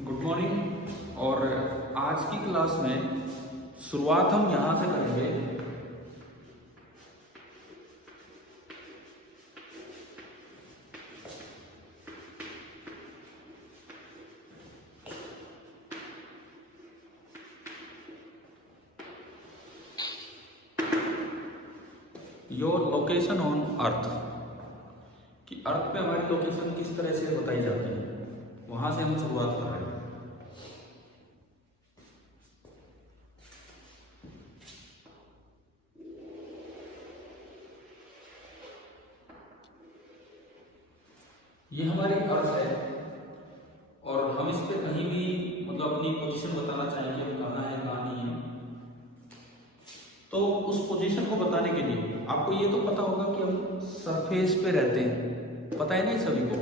Good morning. और आज की क्लास में शुरुआत हम यहाँ से करेंगे। योर लोकेशन ऑन अर्थ, कि अर्थ पे हमारी लोकेशन किस तरह से बताई जाती है, वहां से हम शुरुआत कर रहे हैं। ये हमारी अर्थ है और हम इस पे कहीं भी मतलब अपनी पोजीशन बताना चाहेंगे, हम कहाँ है कहाँ नहीं है। तो उस पोजीशन को बताने के लिए आपको ये तो पता होगा कि हम सरफेस पे रहते हैं, पता है नहीं सभी को?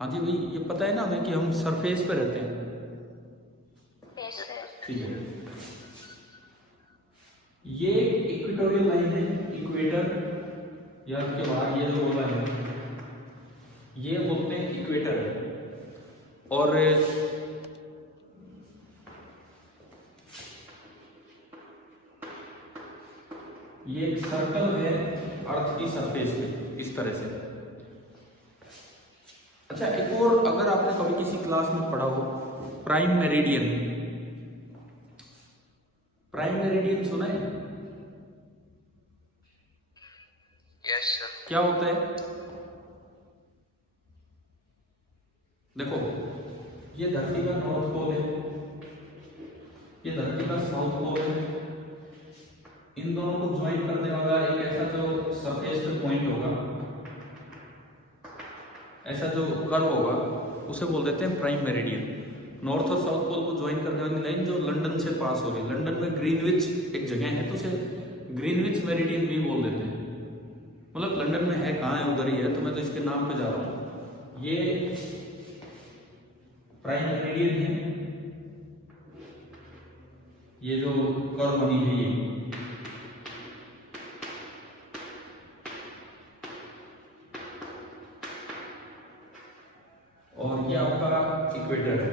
हाँ जी भाई, ये पता है ना हमें कि हम सरफेस पे रहते हैं। ठीक है, ये इक्वेटोरियल लाइन है, इक्वेटर, या उसके बाद ये जो लाइन है ये बोलते हैं इक्वेटर। और ये एक सर्कल है अर्थ की सरफेस पे, इस तरह से। अच्छा, एक और, अगर आपने कभी किसी क्लास में पढ़ा हो प्राइम मेरिडियन, प्राइम मेरिडियन सुना है? Yes sir. क्या होता है? देखो, ये धरती का नॉर्थ पोल है, ये धरती का साउथ पोल है। इन दोनों को ज्वाइन करने वाला एक ऐसा जो सरफेस पे पॉइंट होगा, ऐसा जो कर्व होगा, उसे बोल देते हैं प्राइम मेरिडियन। नॉर्थ और साउथ पोल को ज्वाइन करने वाली लाइन जो लंदन से पास हो रही है, लंदन में ग्रीनविच एक जगह है तो उसे ग्रीनविच मेरिडियन भी बोल देते हैं। मतलब लंदन में है, कहाँ है, उधर ही है, तो मैं तो इसके नाम पे जा रहा हूँ। ये प्राइम मेरिडियन है, ये जो कर्व बनी है ये। और ये आपका इक्वेटर है।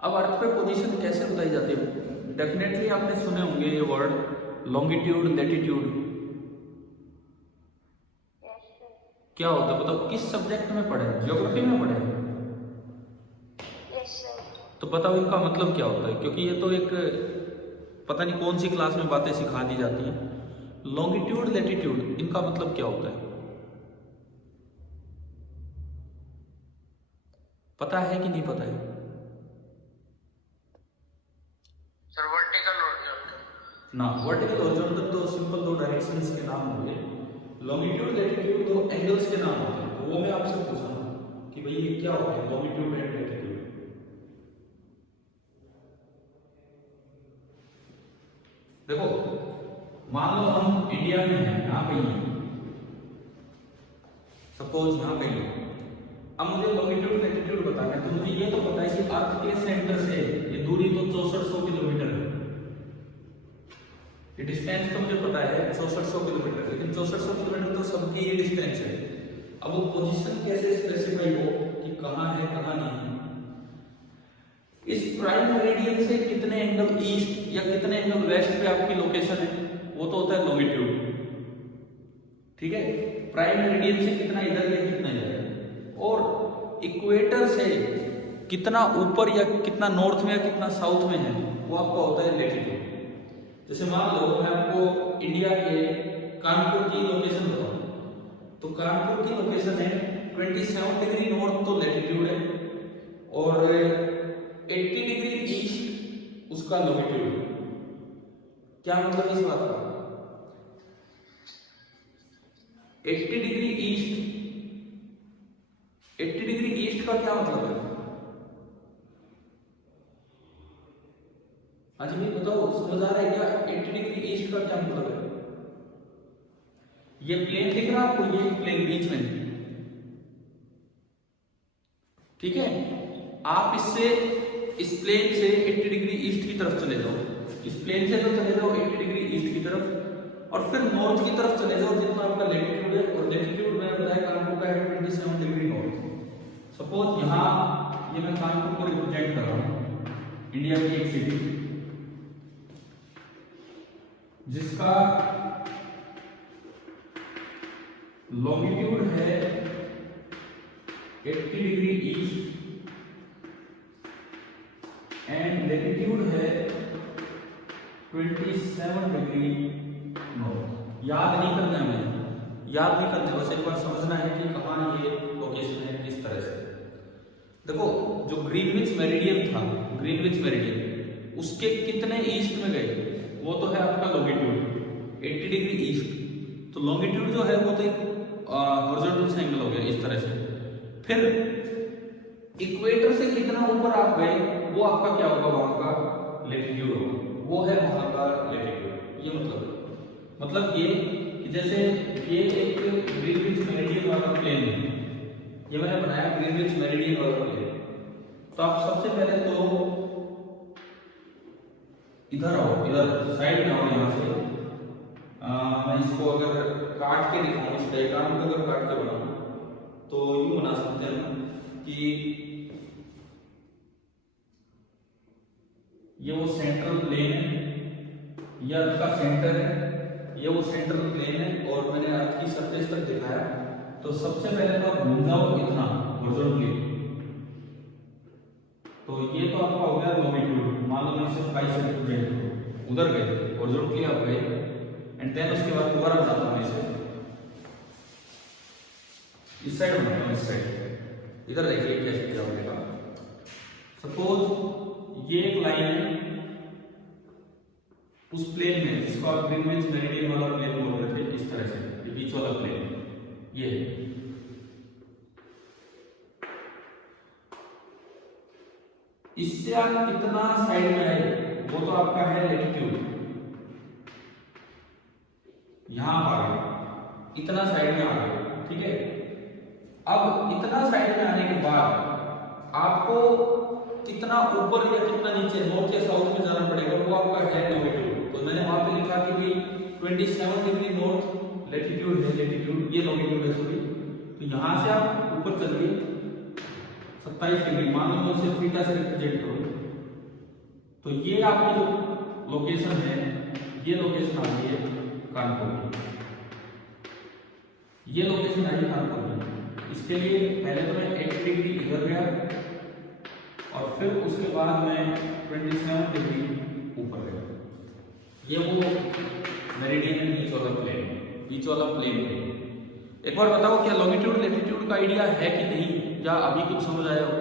अब अर्थ पे पोजीशन कैसे बताई जाती है? डेफिनेटली आपने सुने होंगे ये वर्ड लॉन्गिट्यूड, लैटिट्यूड। क्या होता है बताओ? किस सब्जेक्ट में पढ़े? ज्योग्राफी में पढ़े? तो बताओ इनका मतलब क्या होता है, क्योंकि ये तो एक पता नहीं कौन सी क्लास में बातें सिखा दी जाती हैं। लॉन्गिट्यूड, लैटिट्यूड, इनका मतलब क्या होता है? पता है कि नहीं पता है? सर वर्टिकल हॉरिजॉन्टल ना, वर्टिकल हॉरिजॉन्टल तो सिंपल दो डायरेक्शंस के नाम होंगे। लॉन्गिट्यूड, लैटिट्यूड दो एंगल्स के नाम होते हैं। तो वो मैं आपसे पूछा कि भाई ये क्या होता है लॉन्गिट्यूड एंड लैटिट्यूड? देखो, मान लो हम इंडिया में हैं, यहाँ पे ही, सपोज यहाँ पे ही। अब मुझे लॉन्गिट्यूड लैटिट्यूड बताना है, तो मुझे ये तो पता है कि अर्थ के सेंटर से ये दूरी तो 6400 किलोमीटर है। ये डिस्टेंस तो मुझे पता है 6400 किलोमीटर, लेकिन 6400 किलोमीटर तो सबकी ये डिस्टेंस है। अब वो पोजीशन कैसे स्पेसिफाई हो कि कहाँ है कहाँ नहीं है? इस प्राइम मेरिडियन से कितने एंगल ईस्ट या कितने एंगल वेस्ट पे आपकी लोकेशन है, वो तो होता है लॉन्गिट्यूड। ठीक है, प्राइम मेरिडियन से कितना इधर या कितना इधर है। और इक्वेटर से कितना ऊपर या कितना नॉर्थ में या कितना साउथ में है, वो आपका होता है लैटिट्यूड। जैसे मान लो मैं आपको इंडिया के कानपुर की लोकेशन बताऊं, तो कानपुर की लोकेशन है 27 डिग्री नॉर्थ, तो लैटिट्यूड है, और 80 डिग्री ईस्ट उसका लॉन्गिट्यूड। क्या मतलब इस बात का? 80 डिग्री ईस्ट, 80 डिग्री ईस्ट का क्या मतलब है? हाँ जी भाई बताओ, समझ आ रहा है क्या? 80 डिग्री ईस्ट का क्या मतलब है? ये प्लेन दिख रहा है आपको, ये प्लेन बीच में, ठीक है। आप इससे इस प्लेन से 80 डिग्री ईस्ट की तरफ चले जाओ, इस प्लेन से तो चले जाओ 80 डिग्री ईस्ट की तरफ, और फिर नॉर्थ की तरफ चले जाओ जितना आपका लैटिट्यूड है। और लैटिट्यूड में बताया कानपुर का है 27 डिग्री नॉर्थ। सपोज यहाँ ये मैं कानपुर को रिप्रेजेंट कर रहा हूँ, इंडिया की एक सिटी जिसका लॉन्गिट्यूड है 80 डिग्री ईस्ट एंड लैटिट्यूड है 27 डिग्री नॉर्थ। याद नहीं करना है, याद नहीं करना, बस एक बार समझना है कि कहाँ ये लोकेशन है, किस तरह से। देखो जो ग्रीनविच मेरिडियन था, ग्रीनविच मेरिडियन उसके कितने ईस्ट में गए, वो तो है आपका लॉन्गिट्यूड 80 डिग्री ईस्ट। तो लॉन्गिट्यूड जो है वो तो एक हॉरिजॉन्टल एंगल हो गया इस तरह से। फिर इक्वेटर से कितना ऊपर आप गए वो आपका क्या होगा, वहां का लैटिट्यूड होगा, वो है वहां का लैटिट्यूड। ये मतलब ये कि जैसे ये एक ग्रीनविच मेरिडियन वाला प्लेन है, ये मैंने बनाया ग्रीनविच मेरिडियन वाला प्लेन। तो आप सबसे पहले तो इधर आओ, इधर साइड में आओ, यहाँ से मैं इसको अगर काट के दिखाऊं, इस डायग्राम को अगर काट के बनाऊं तो यूं बना सकते हैं कि ये वो सेंट्रल प्लेन है, ये अर्थ का सेंटर है, ये वो सेंट्रल प्लेन है और मैंने अर्थ की सरफेस तक दिखाया। तो सबसे पहले तो आप घूम जाओ इतना हॉरिजॉन्टली, तो ये तो आपका हो गया लॉन्गिट्यूड, मान लो मैं इसे 5 से रिप्रेजेंट उधर गए, हॉरिजॉन्टली आप गए एंड देन उसके बाद दोबारा बनाता हूं इसे इस साइड बनाता हूं, इस साइड। इधर देखिए कैसे क्या होगा। सपोज ये एक लाइन है उस प्लेन में जिसको आप ग्रीनविच मेरिडियन वाला प्लेन बोल रहे थे, इस तरह से ये बीच वाला प्लेन ये है। इससे आप कितना साइड में आए वो तो आपका है लैटिट्यूड, यहां आ गए, इतना साइड में आ गए, ठीक है। अब इतना साइड में आने के बाद आपको कितना ऊपर या कितना नीचे, नॉर्थ या साउथ में जाना पड़ेगा, वो आपका है लॉन्गिट्यूड। तो मैंने वहां पे लिखा कि भाई 27 डिग्री नॉर्थ लैटिट्यूड है, लैटिट्यूड ये लॉन्गिट्यूड है सॉरी। तो यहां से आप ऊपर चलिए 27 डिग्री, मान लो उसे थीटा से रिप्रेजेंट करो, तो ये आपकी जो लोकेशन है, ये लोकेशन आ गई है कानपुर की, ये लोकेशन आई कानपुर की। इसके लिए पहले तो मैं 80 डिग्री इधर गया और फिर उसके बाद मैं 27 डिग्री ऊपर गया। ये वो मेरिडियन बीच वाला प्लेन, बीच वाला प्लेन है। एक बार बताओ क्या लॉन्गिट्यूड लैटिट्यूड का आइडिया है कि नहीं, या अभी कुछ समझ आया हो?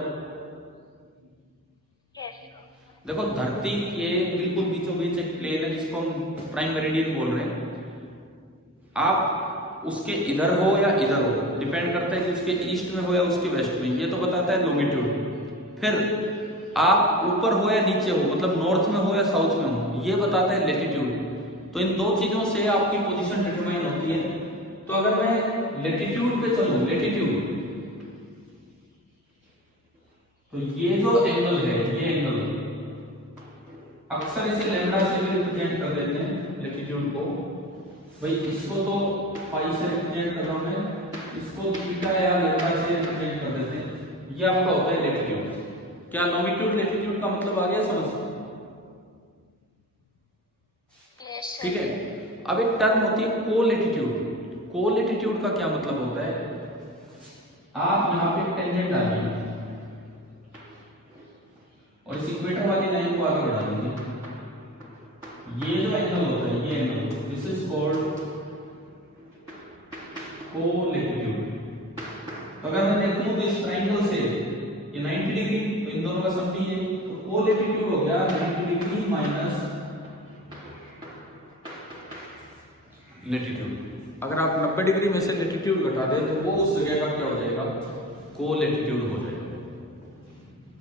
देखो धरती के बिल्कुल बीचों बीच एक प्लेन है जिसको हम प्राइम मेरिडियन बोल रहे हैं। आप उसके इधर हो या इधर हो, डिपेंड करता है कि उसके ईस्ट में हो या उसके वेस्ट में, ये तो बताता है लॉन्गिट्यूड। फिर आप ऊपर हो या नीचे हो, मतलब नॉर्थ में हो या साउथ में हो, ये बताता है लैटिट्यूड। तो इन दो चीजों से आपकी पोजीशन डिटरमाइन होती है। तो अगर मैं लैटिट्यूड पे चलूं, लैटिट्यूड, तो ये जो एंगल है, ये एंगल अक्सर इसे लैम्डा से भी रिप्रेजेंट कर देते हैं लैटिट्यूड को। भाई इसको तो पाई से रिप्रेजेंट कर रहा हूं मैं, इसको थीटा या लैम्डा से रिप्रेजेंट कर देते हैं। ये आपका होता है लैटिट्यूड। क्या लॉन्गिट्यूड लैटिट्यूड का मतलब आ गया समझ? ठीक है। अब एक टर्म होती है कोलैटिट्यूड। कोलैटिट्यूड का क्या मतलब होता है? आप यहां पे टेंजेंट डालिए और इस इक्वेटर वाली लाइन को आगे बढ़ा देंगे। ये जो एंगल होता है, ये एंगल, दिस इज कॉल्ड कोलैटिट्यूड। तो अगर मैं देखूं तो इस ट्रायंगल से ये 90 डिग्री, तो इन दोनों का सम भी है, तो कोलैटिट्यूड हो गया 90 डिग्री माइनस लैटिट्यूड। अगर आप 90 डिग्री में से लैटिट्यूड घटा दें तो वो उस जगह का क्या हो जाएगा? कोलैटिट्यूड हो जाएगा।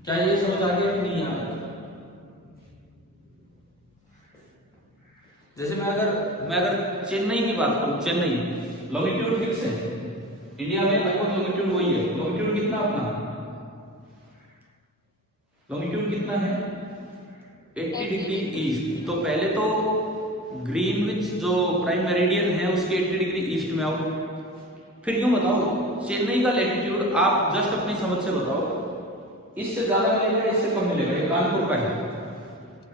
क्या ये समझ आ गया कि नहीं आ गया? जैसे मैं अगर चेन्नई की बात करूं, चेन्नई लॉन्गिट्यूड फिक्स है, इंडिया में लगभग लॉन्गिट्यूड वही है। लॉन्गिट्यूड कितना अपना? लॉन्गिट्यूड कितना है? 80 डिग्री ईस्ट। तो पहले तो ग्रीनविच जो प्राइम मेरिडियन है उसके 80 डिग्री ईस्ट में आओ। फिर यूं बताओ चेन्नई का लैटिट्यूड आप जस्ट अपनी समझ से बताओ, इससे ज्यादा मिलेगा इससे कम मिलेगा? ये कानपुर का है,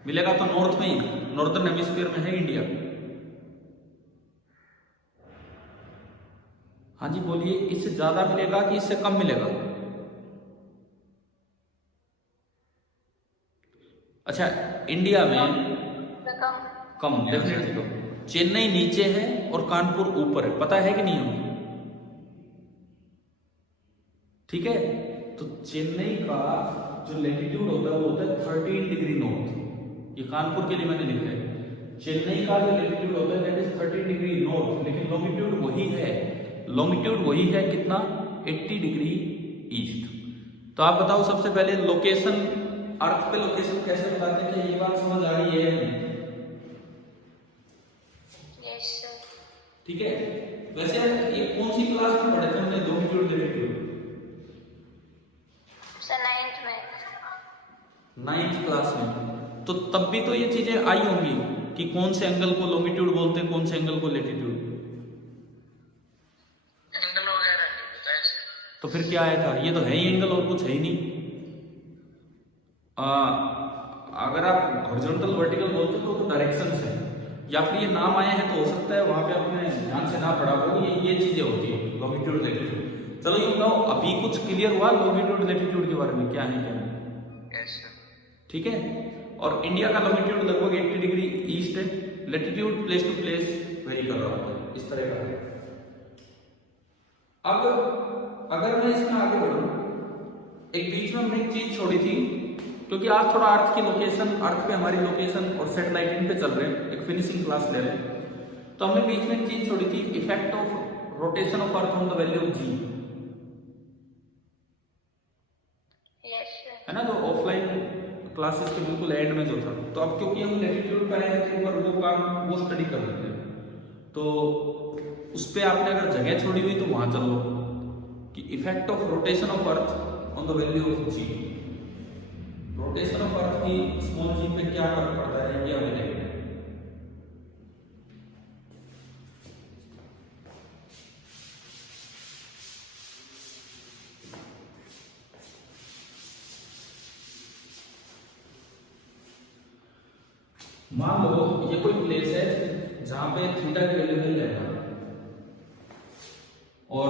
मिलेगा तो नॉर्थ में ही, नॉर्दर्न हेमिस्फीयर में है इंडिया। हाँ जी बोलिए, इससे ज्यादा मिलेगा कि इससे कम मिलेगा? अच्छा, इंडिया में कम, डेफिनेटली कम। चेन्नई नीचे है और कानपुर ऊपर है, पता है कि नहीं हमें? ठीक है, तो चेन्नई का जो लैटिट्यूड होता है वो होता है 13 डिग्री नॉर्थ। ये कानपुर के लिए मैंने लिखा है, चेन्नई का जो लैटिट्यूड होता है दैट इज 13 डिग्री नॉर्थ, लेकिन लॉन्गिट्यूड वही है, लॉन्गिट्यूड वही है कितना? 80 डिग्री ईस्ट। तो आप बताओ सबसे पहले लोकेशन, अर्थ पे लोकेशन कैसे बताते हैं? क्या ये बात समझ आ रही है? Yes sir. ठीक है, वैसे ये कौन सी क्लास में पढ़े थे हमने लॉन्गिट्यूड लैटिट्यूड? सर 9th में। 9th क्लास में। तो तब भी तो ये चीजें आई होंगी कि कौन से एंगल को लॉन्गिट्यूड बोलते हैं, कौन से एंगल को लैटिट्यूड। एंगल वगैरह नहीं पता है सर। तो फिर क्या आया था? ये तो है ही एंगल और कुछ है ही नहीं। अगर आप हॉरिजॉन्टल वर्टिकल बोलते हो तो डायरेक्शन है, या फिर ये नाम आए हैं तो हो सकता है वहां पे आपने ध्यान से ना पढ़ा हो, ये चीजें होती है लॉन्गिट्यूड लैटिट्यूड। चलो ये बताओ, अभी कुछ क्लियर हुआ लॉन्गिट्यूड लैटिट्यूड के बारे में, क्या है क्या नहीं? Yes sir. ठीक है, और इंडिया का लॉन्गिट्यूड लगभग 80 डिग्री ईस्ट है, latitude place to place vary कर रहा होता है, इस तरह का है। अब अगर मैं इसमें आगे बढ़ूं, एक बीच में हमने एक चीज छोड़ी थी, क्योंकि आज थोड़ा अर्थ की लोकेशन, अर्थ पे हमारी लोकेशन और सैटेलाइटिंग पे चल रहे हैं, एक फिनिशिंग क्लास ले रहे हैं, तो हमने बीच में एक चीज छोड़ी थी, effect of rotation of earth on the value of g, है ना, जो ऑफलाइन क्लासेस के बिल्कुल एंड में जो था। तो अब क्योंकि हम लैटिट्यूड पर हैं तो ऊपर वो काम वो स्टडी कर लेते हैं, तो उस पर आपने अगर जगह छोड़ी हुई तो वहां चल लो कि effect of rotation of earth on the value of g, rotation of earth की स्मॉल जी पे क्या फर्क पड़ता है, ये हमें देखना है। मान लो ये कोई प्लेस है जहां पे थीटा की वैल्यू है लेना, और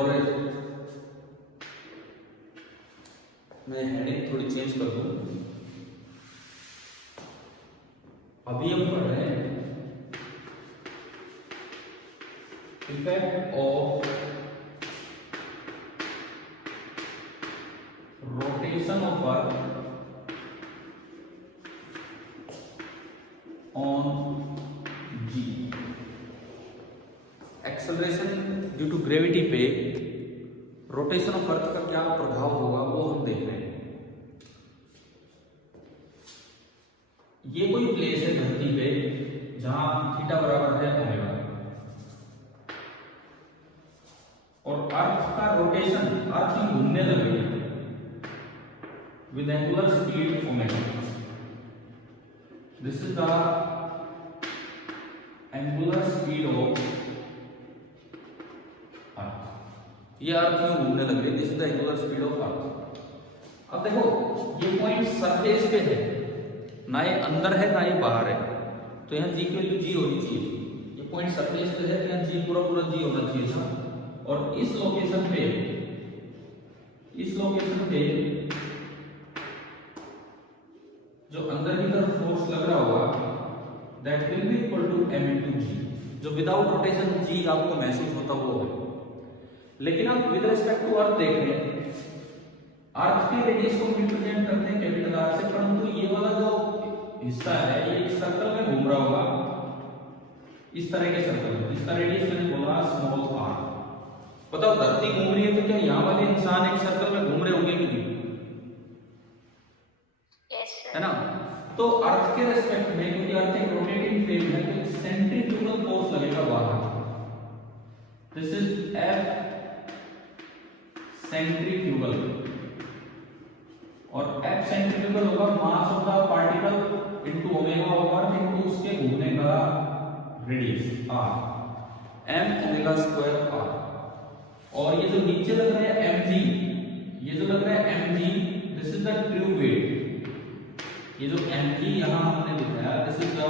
मैं हेडिंग थोड़ी चेंज कर दूं। अभी हम पढ़ रहे हैं effect of rotation of earth on g, acceleration due to gravity पे रोटेशन ऑफ अर्थ का क्या प्रभाव होगा वो हम देख रहे हैं। ये कोई प्लेस है धरती पे जहां थीटा बराबर है ओमेगा, और अर्थ का रोटेशन, अर्थ ही घूमने लग रही है with angular speed omega. This is the angular speed of earth, ये अर्थ में घूमने लग रही है, this is the angular speed of earth. अब देखो ये पॉइंट सरफेस पे है, ना ये अंदर है ना ये बाहर है, तो यहाँ जी की वैल्यू जी होनी चाहिए। ये पॉइंट सरफेस पे है तो यहाँ जी पूरा पूरा जी होना चाहिए था, और इस लोकेशन पे जो अंदर की तरफ फोर्स लग रहा होगा that will be equal to m into g, जो विदाउट रोटेशन जी आपको महसूस होता वो है। लेकिन आप विद रिस्पेक्ट टू अर्थ देख रहे हैं, अर्थ के रेडियस को रिप्रेजेंट करते हैं कैपिटल आर से, परंतु ये वाला जो हिस्सा है ये एक सर्कल में घूम रहा होगा, इस तरह के सर्कल में, जिसका रेडियस मैंने बोला स्मॉल आर। बताओ धरती घूम रही है तो क्या यहाँ वाले इंसान एक सर्कल में घूम रहे होंगे कि नहीं? है ना, तो अर्थ के रेस्पेक्ट में, क्योंकि अर्थ एक रोटेटिंग फ्रेम है, तो सेंट्रीफ्यूगल फोर्स लगेगा बाहर, दिस इज एफ सेंट्रीफ्यूगल, और एफ सेंट्रीफ्यूगल होगा mass of the particle into omega of earth into उसके घूमने का radius r, m omega square r. और ये जो नीचे लग रहा है mg, ये जो लग रहा है mg, this is the true weight. ये जो mg यहां हमने दिखाया, this is the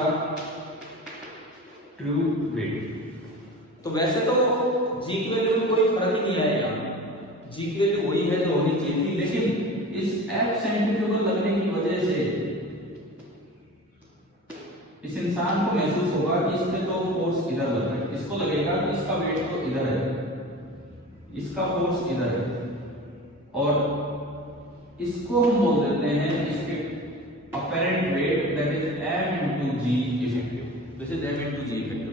true weight. तो वैसे तो g की वैल्यू में कोई फर्क ही नहीं आएगा, g की वैल्यू वही है जो होनी चाहिए थी, लेकिन इस f सेंट्रीफ्यूगल लगने की वजह से इस इंसान को महसूस होगा कि इस पे तो फोर्स इधर लग रहा है, इसको लगेगा कि इसका वेट तो इधर है, इसका फोर्स इधर है, और इसको हम बोल देते हैं इसके apparent wait, that is m into g effective, this is m into g effective.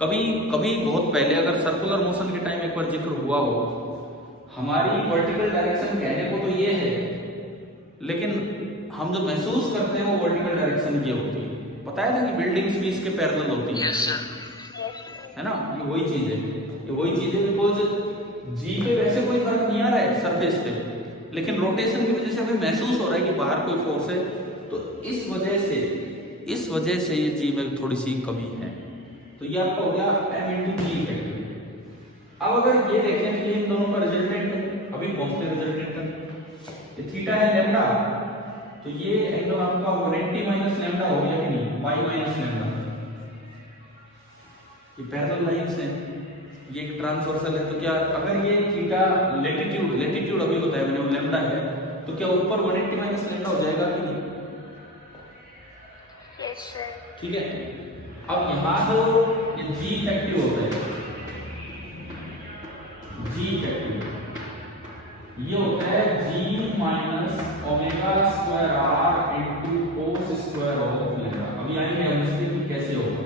कभी कभी बहुत पहले अगर सर्कुलर मोशन के टाइम एक बार जिक्र हुआ हो, हमारी वर्टिकल डायरेक्शन कहने को तो ये है, लेकिन हम जो महसूस करते हैं वो वर्टिकल डायरेक्शन की होती है। बताया था कि बिल्डिंग्स भी इसके पैरेलल होती हैं, है ना, ये वही चीज है, ये वही चीज है। बिकॉज जी पे वैसे कोई फर्क नहीं आ रहा है सरफेस पे, लेकिन रोटेशन की वजह से हमें महसूस हो रहा है कि बाहर कोई फोर्स है, तो इस वजह से ये जी में थोड़ी सी कमी है। तो ये आपका हो गया m into g इफेक्टिव। अब अगर ये देखें कि इन दोनों का रिजल्टेंट अभी पहुंचते रिजल्टेंट, ये थीटा है लैम्डा, तो ये एंगल आपका 180 माइनस लैम्डा हो गया कि नहीं, y माइनस लैम्डा। ये पैरेलल लाइंस हैं, ये एक ट्रांसवर्सल है, तो क्या अगर ये थीटा लेटिट्यूड अभी होता है मैंने वो लैम्डा है, तो क्या ऊपर 180 माइनस लैम्डा हो जाएगा कि नहीं? Yes sir. ठीक है। अब यहां जो ये g इफेक्टिव होता है, g इफेक्टिव ये होता है g minus omega square r into cos square of lambda. अभी आएंगे हम इसके कि कैसे होगा।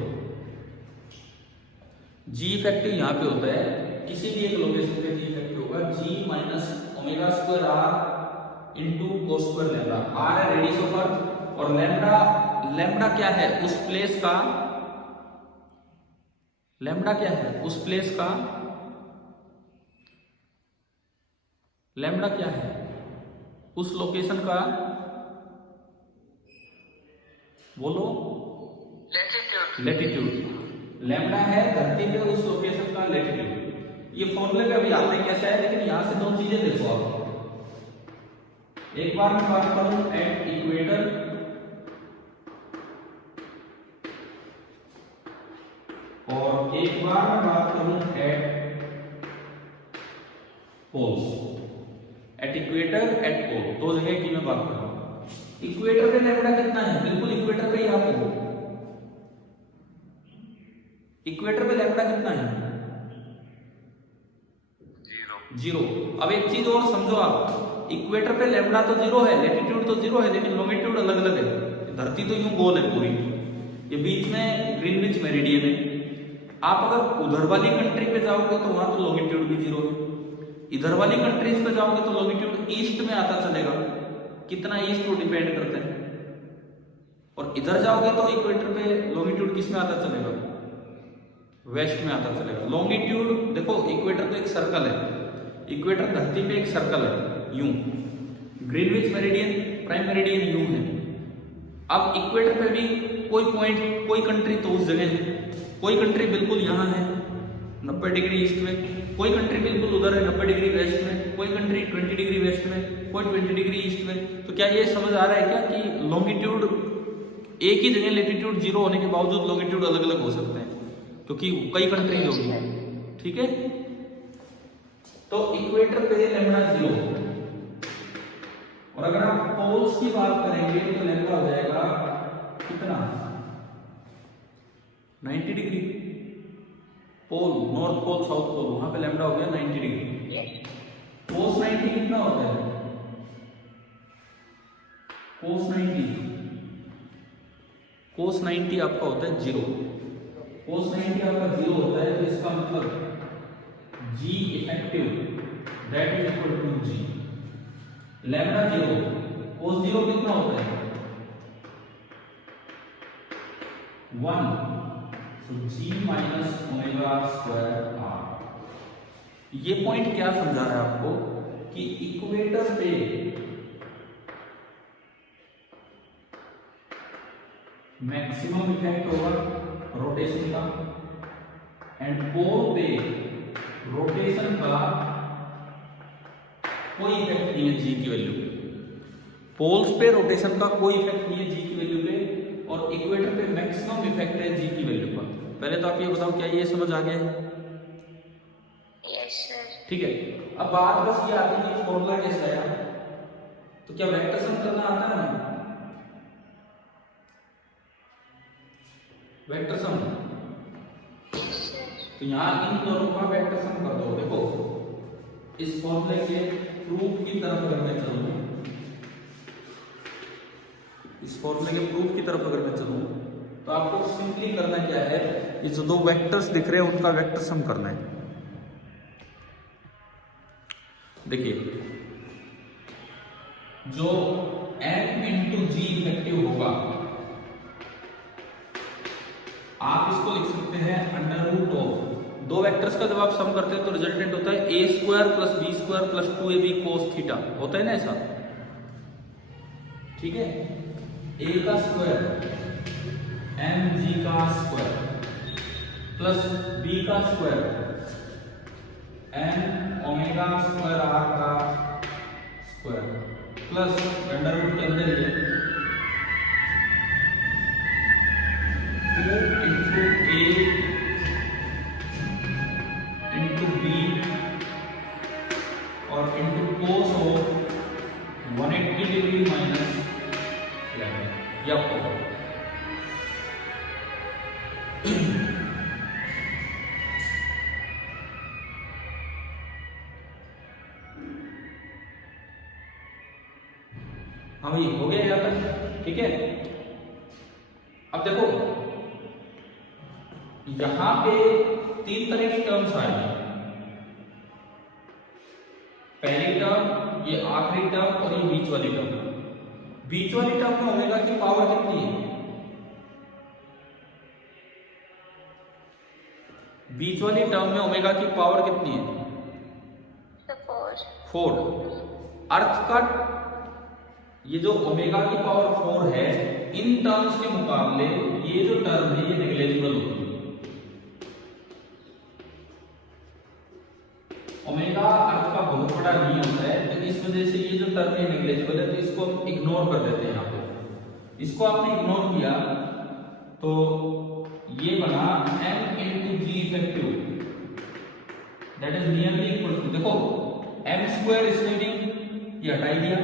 g इफेक्टिव यहाँ पे होता है, किसी भी एक लोकेशन पे g इफेक्टिव होगा g minus omega square r into cos square lambda. r है रेडियस ऑफ अर्थ, और लैम्डा क्या है उस प्लेस का, लैम्डा क्या है उस प्लेस का, लैम्डा क्या है उस लोकेशन का, बोलो। लेटिट्यूड। लैम्डा है धरती पे उस लोकेशन का लेटिट्यूड। ये फॉर्मूले पे अभी आते कैसे है, लेकिन यहां से दो चीजें देखो आप। एक बार मैं बात करूं एट इक्वेटर, और एक बार मैं बात करूं at poles. At equator, at pole, दो जगह की मैं बात कर रहा हूं। इक्वेटर पे लैम्डा कितना है, बिल्कुल इक्वेटर पे ही आपको, इक्वेटर पे लैम्डा कितना है, 0। अब एक चीज और समझो आप, इक्वेटर पे लैम्डा तो 0 है, लैटिट्यूड तो 0 है, लेकिन लॉन्गिट्यूड अलग अलग है। धरती तो यूं गोल है पूरी, ये बीच में ग्रीनविच मेरिडियन है। आप अगर उधर वाली कंट्री पे जाओगे तो वहां तो लॉन्गिट्यूड भी 0 है, इधर वाली कंट्रीज पे जाओगे तो लॉन्गिट्यूड ईस्ट में आता चलेगा, कितना ईस्ट को डिपेंड करता है, और इधर जाओगे तो इक्वेटर पे लॉन्गिट्यूड किस में आता चलेगा, वेस्ट में आता चलेगा। लॉन्गिट्यूड देखो, इक्वेटर तो एक सर्कल है, इक्वेटर धरती पे एक सर्कल है यूं, ग्रीनविच मेरिडियन, प्राइम मेरिडियन यूं है। अब इक्वेटर पे भी कोई पॉइंट, कोई कंट्री तो उस जगह है, कोई कंट्री बिल्कुल यहाँ है 90 डिग्री ईस्ट में, कोई कंट्री बिल्कुल उधर है 90 डिग्री वेस्ट में, कोई कंट्री 20 डिग्री वेस्ट में, कोई 20 डिग्री ईस्ट में। तो क्या ये समझ आ रहा है क्या कि लॉन्गिट्यूड एक ही जगह, लेटिट्यूड 0 होने के बावजूद लॉन्गिट्यूड अलग अलग हो सकते हैं, क्योंकि कई कंट्रीज होगी। ठीक है, तो इक्वेटर पे लैम्डा 0, और अगर आप पोल्स की बात करेंगे तो लैम्डा हो जाएगा कितना, 90 डिग्री। पोल, नॉर्थ पोल, साउथ पोल, वहां पे लैम्डा हो गया 90 डिग्री। कोस 90 कितना होता है, कोस 90 आपका होता है 0। कोस 90 आपका 0 होता है, तो इसका मतलब G effective that is equal to G lambda 0। Cos 0 कितना होता है 1, so G minus omega square R। ये पॉइंट क्या समझा रहा है आपको कि इक्वेटर पे मैक्सिमम इफेक्ट होगा रोटेशन का, एंड पोल पे रोटेशन का कोई इफेक्ट नहीं है जी की वैल्यू पे, पोल्स पे रोटेशन का कोई इफेक्ट नहीं है जी की वैल्यू पे, और इक्वेटर पे मैक्सिमम इफेक्ट है जी की वैल्यू पर। पहले तो आप ये बताओ क्या ये समझ आ गया है? Yes sir. ठीक है, अब बात बस ये आती है फॉर्मूला कैसे आया, तो क्या वेक्टर सम करना आता है ना? वेक्टर सम, तो यहाँ इन दोनों का वेक्टर सम कर दो। देखो इस फॉर्मूले के प्रूफ की तरफ अगर मैं चलूं, इस फॉर्मूले के प्रूफ की तरफ अगर मैं चलूं, तो आपको सिंपली करना क्या है, ये जो दो वेक्टर्स दिख रहे हैं उनका वेक्टर सम करना है। देखिए जो m इंटू जी इफेक्टिव होगा, आप इसको लिख सकते हैं अंडर रूट ऑफ, दो वेक्टर्स का जब आप सम करते हैं तो रिजल्टेंट होता है a square plus b square plus 2ab cos theta, होता है ना ऐसा? ठीक है, a का स्क्वायर mg का स्क्वायर प्लस b का square m omega square r का स्क्वायर प्लस अंडर रूट के अंदर ये 2 इंटू a इंटू b और into cos of 180 degree minus 11, ये आपको हाँ भाई हो गया यहाँ तक? ठीक है, अब देखो यहां पे तीन तरह की टर्म्स आएगी, पहली टर्म, ये आखिरी टर्म और ये बीच वाली टर्म। बीच वाली टर्म में ओमेगा की पावर कितनी है? बीच वाली टर्म में ओमेगा की पावर कितनी है? 4। अर्थ का ये जो ओमेगा की पावर 4 है, इन टर्म्स के मुकाबले ये जो टर्म है ये नेग्लिजिबल होती है। ओमेगा अर्थ का बहुत बड़ा नहीं होता है, तो इस वजह से ये जो टर्म है नेग्लिजिबल है, तो इसको हम इग्नोर कर देते हैं। यहाँ पे इसको आपने इग्नोर किया तो ये बना m into g effective, that is nearly equal to, देखो m स्क्वायर इसमें भी ये हटाई दिया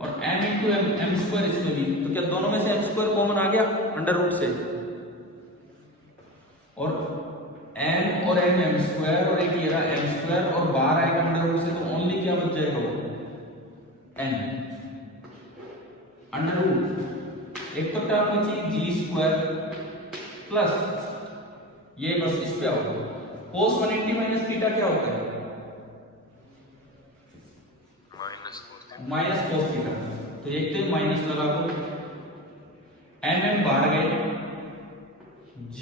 और m इंटू m स्क्वायर इसमें भी, तो क्या दोनों में से m स्क्वायर कॉमन आ गया अंडर रूट से, और m और m स्क्वायर और एक ये रहा m स्क्वायर और बाहर आएगा अंडर रूट से, तो ओनली क्या बच जाएगा n अंडर रूट, एक तो टर्म बची जी स्क्वायर प्लस ये बस इस पे आओ, cos 180 माइनस थीटा क्या होता है? माइनस cos थीटा, तो एक तो माइनस लगा दो, m बाहर गए, g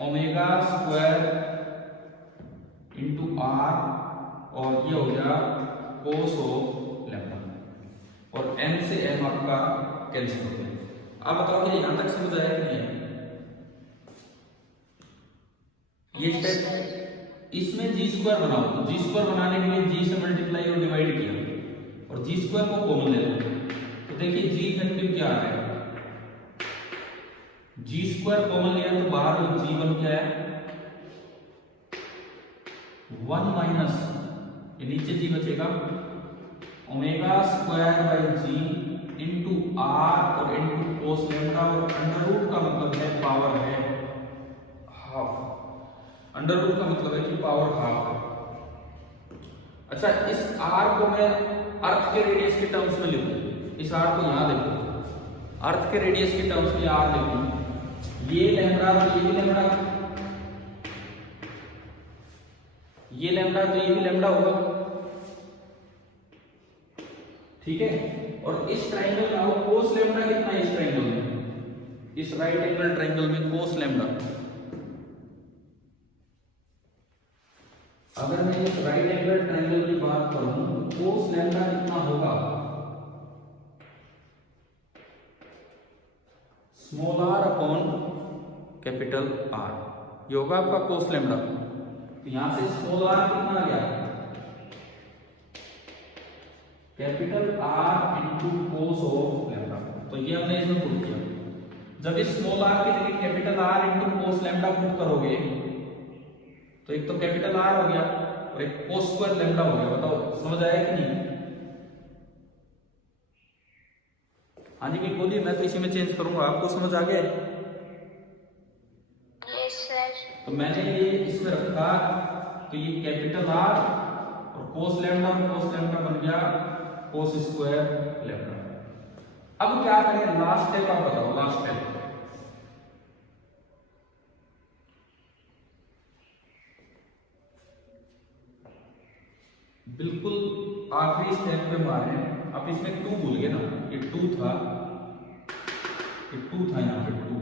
omega square into r और ये हो गया cos ऑफ लैम्डा, और m से m आपका कैंसिल हो गया। आप बताओ कि यहां तक समझ आया कि नहीं है? ये स्टेप, इसमें जी स्क्वायर बनाओ, तो जी स्क्वायर बनाने के लिए जी से मल्टीप्लाई और डिवाइड किया और जी स्क्वायर को कॉमन ले लो, तो देखिए जी इफेक्टिव क्या आ रहा है, जी स्क्वायर कॉमन लिया तो बाहर जी बन क्या है 1 माइनस, ये नीचे जी बचेगा omega square by g into r और इंटू कोस लैम्डा, और अंडर रूट का मतलब है पावर है हाफ, अंडर रूट का मतलब है कि पावर हाफ है। अच्छा, इस आर को मैं अर्थ के रेडियस के टर्म्स में लिखूं, इस आर को यहां देखो, अर्थ के रेडियस के टर्म्स में आर लिखूं, ये लैम्डा तो ये भी लैम्डा, ये लैम्डा तो ये भी लैम्डा होगा, ठीक है, और इस ट्रायंगल में आओ, कोस लैम्डा कितना है इस ट्रायंगल में, इस राइट एंगल ट्रायंगल में कोस लैम्डा, अगर मैं इस राइट एंगल ट्रायंगल की बात करूं तो कोस लैम्डा कितना होगा, small r upon capital R, ये होगा आपका कोस लैम्डा। तो यहां से स्मॉल आर कितना आ गया, capital R into cos of lambda. तो ये हमने इसमें पुट किया। जब इस स्मॉल आर की जगह capital R into cos lambda put करोगे तो एक तो कैपिटल आर हो गया और एक कोस स्क्वायर लैम्डा हो गया। बताओ समझ आया कि नहीं? हाँ जी भाई बोलिए, मैं तो इसी में चेंज करूंगा, आपको समझ आ गया? Yes sir. तो मैंने ये इसमें रखा, तो ये कैपिटल आर और कोस लैम्डा बन गया कोस स्क्वायर लैम्डा। अब क्या करें, लास्ट स्टेप आप बताओ, लास्ट स्टेप बिल्कुल आखिरी स्टेप पे मारे। अब इसमें 2 भूल गए ना, ये 2 था, यहाँ पे 2,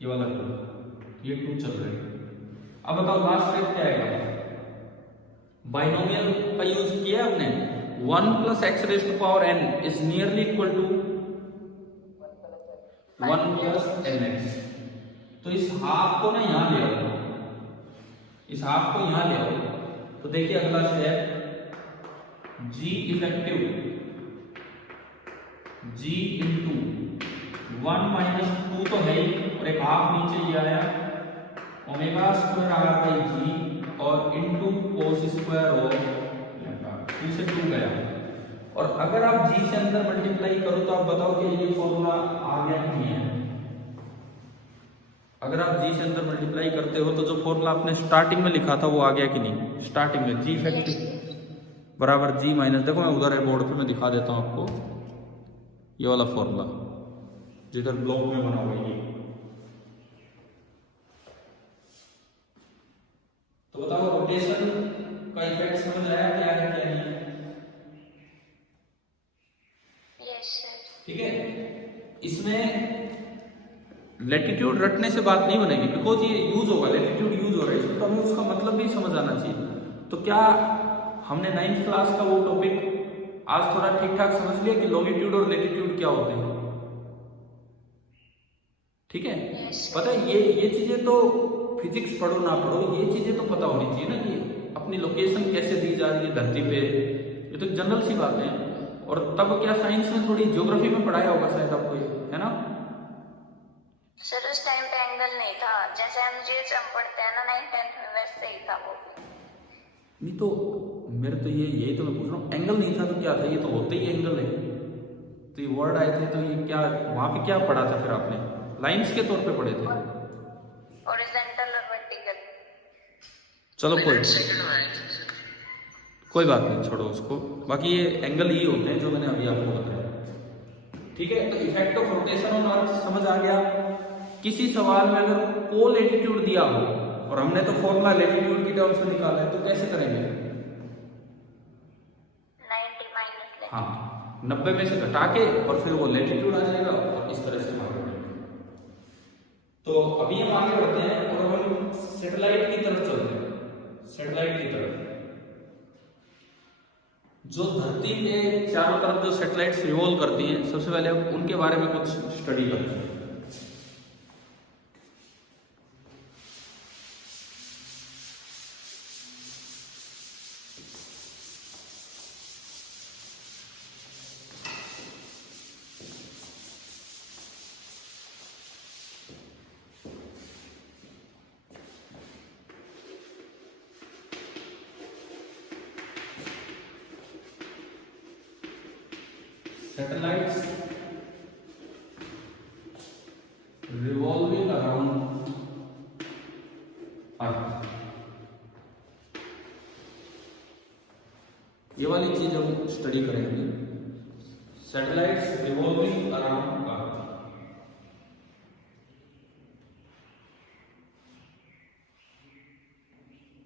ये वाला 2, ये 2 चल रहे हैं। अब बताओ लास्ट स्टेप क्या आएगा? बाइनोमियल का यूज किया आपने, 1 + x raised to power n is nearly equal to 1 + nx। तो इस हाफ को ना यहां ले आओ, इस हाफ को यहां ले आओ। तो देखिए अगला step, g effective g into 1 - 2 तो है ही, और एक हाफ नीचे ये आया, omega square r by g और into cos square of lambda. 2 से 2 गया। और अगर आप g से अंदर मल्टीप्लाई करो तो आप बताओ कि ये फॉर्मूला आ गया कि नहीं है? अगर आप g से अंदर मल्टीप्लाई करते हो तो जो फॉर्मूला आपने स्टार्टिंग में लिखा था वो आ गया कि नहीं? स्टार्टिंग में g इफेक्टिव बराबर g माइनस, देखो मैं उधर है बोर्ड पे मैं दिखा देता हूं आपको, ये वाला फॉर्मूला जिधर ब्लॉक में बना हुआ है। तो बताओ रोटेशन का इफेक्ट समझ आया क्या है क्या नहीं? Yes sir. ठीक है, इसमें लैटिट्यूड रटने से बात नहीं बनेगी, बिकॉज ये यूज होगा, लैटिट्यूड यूज हो रहा है इसमें, तो हमें उसका मतलब भी समझ आना चाहिए। तो क्या हमने 9th क्लास का वो टॉपिक आज थोड़ा ठीक ठाक समझ लिया कि लॉन्गिट्यूड और लैटिट्यूड क्या होते हैं? ठीक है, पता है ये चीजें तो फिजिक्स पढ़ो ना पढ़ो, ये चीजें तो पता होनी चाहिए ना कि अपनी लोकेशन कैसे दी जा रही है धरती पे, ये तो जनरल सी बात है। और तब क्या साइंस में थोड़ी ज्योग्राफी में पढ़ाया होगा शायद आपको ये, है ना? सर उस टाइम पे एंगल नहीं था, जैसे हम जीएसएम पढ़ते हैं ना 9th 10th में, वैसे ही था वो भी। नहीं तो मेरे तो यही तो मैं पूछ रहा हूँ, एंगल नहीं था तो क्या था? ये तो होते ही एंगल है। तो ये वर्ड आए थे तो ये क्या वहां पे क्या पढ़ा था फिर आपने? लाइंस के तौर पे पढ़े थे? हॉरिजॉन्टल और वर्टिकल। चलो कोई बात नहीं, छोड़ो उसको। बाकी ये एंगल ही होते हैं जो मैंने अभी आपको बताया। ठीक है, तो effect of rotation on earth समझ आ गया। किसी सवाल में अगर को लैटिट्यूड दिया हो और हमने तो फॉर्मूला लैटिट्यूड की टर्म्स में निकाला है, तो कैसे करेंगे? 90 माइनस, हाँ 90 में से घटा के और फिर वो लैटिट्यूड आ जाएगा और इस तरह से आगे बढ़ेंगे। तो अभी हम आगे बढ़ते हैं और हम सैटेलाइट की तरफ चलते हैं। सैटेलाइट की तरफ, जो धरती के चारों तरफ जो सैटेलाइट्स रिवॉल्व करती हैं, सबसे पहले हम उनके बारे में कुछ स्टडी करते हैं। Satellites revolving around Earth, ये वाली चीज हम स्टडी करेंगे। सैटेलाइट्स रिवॉल्विंग अराउंड अर्थ।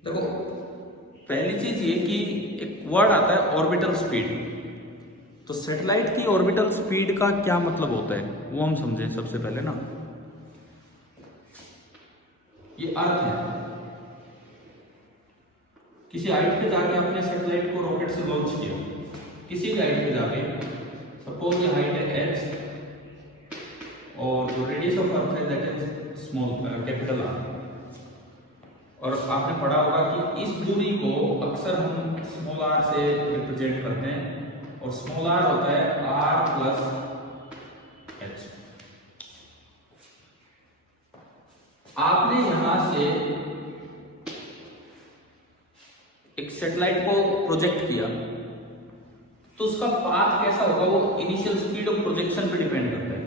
देखो पहली चीज ये कि एक वर्ड आता है ऑर्बिटल स्पीड। तो सैटेलाइट की ऑर्बिटल स्पीड का क्या मतलब होता है वो हम समझें सबसे पहले ना। ये अर्थ है, किसी हाइट पे जाके आपने सैटेलाइट को रॉकेट से लॉन्च किया, किसी भी हाइट पे जाके, सपोज ये हाइट है h और जो रेडियस ऑफ अर्थ है that is small capital R। और आपने पढ़ा होगा कि इस दूरी को अक्सर हम स्मॉल r से रिप्रेजेंट करते हैं और स्मॉल r होता है r प्लस h। आपने यहां से एक सैटेलाइट को प्रोजेक्ट किया तो उसका पाथ कैसा होगा वो इनिशियल स्पीड ऑफ प्रोजेक्शन पे डिपेंड करता है।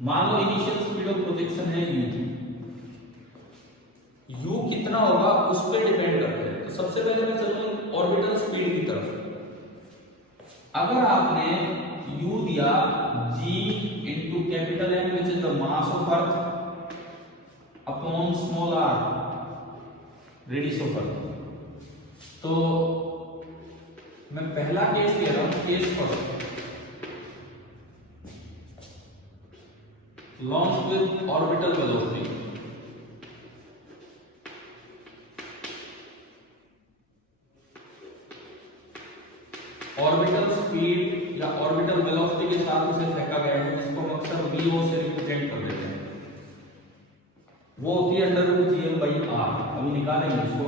मान लो इनिशियल स्पीड ऑफ प्रोजेक्शन है u कितना होगा उस पर डिपेंड करता है। तो सबसे पहले मैं चलूंगा ऑर्बिटल स्पीड की तरफ। अगर आपने u दिया g into capital M which is the mass of earth upon small r radius of earth, तो मैं पहला केस ले रहा हूं, case first, launch with orbital velocity. Orbital speed या ऑर्बिटल वेलोसिटी के साथ उसे फेंका गया है, जिसको हम अक्सर vo से रिप्रेजेंट कर देते हैं। वो होती है √gm/r। अभी निकालेंगे इसको।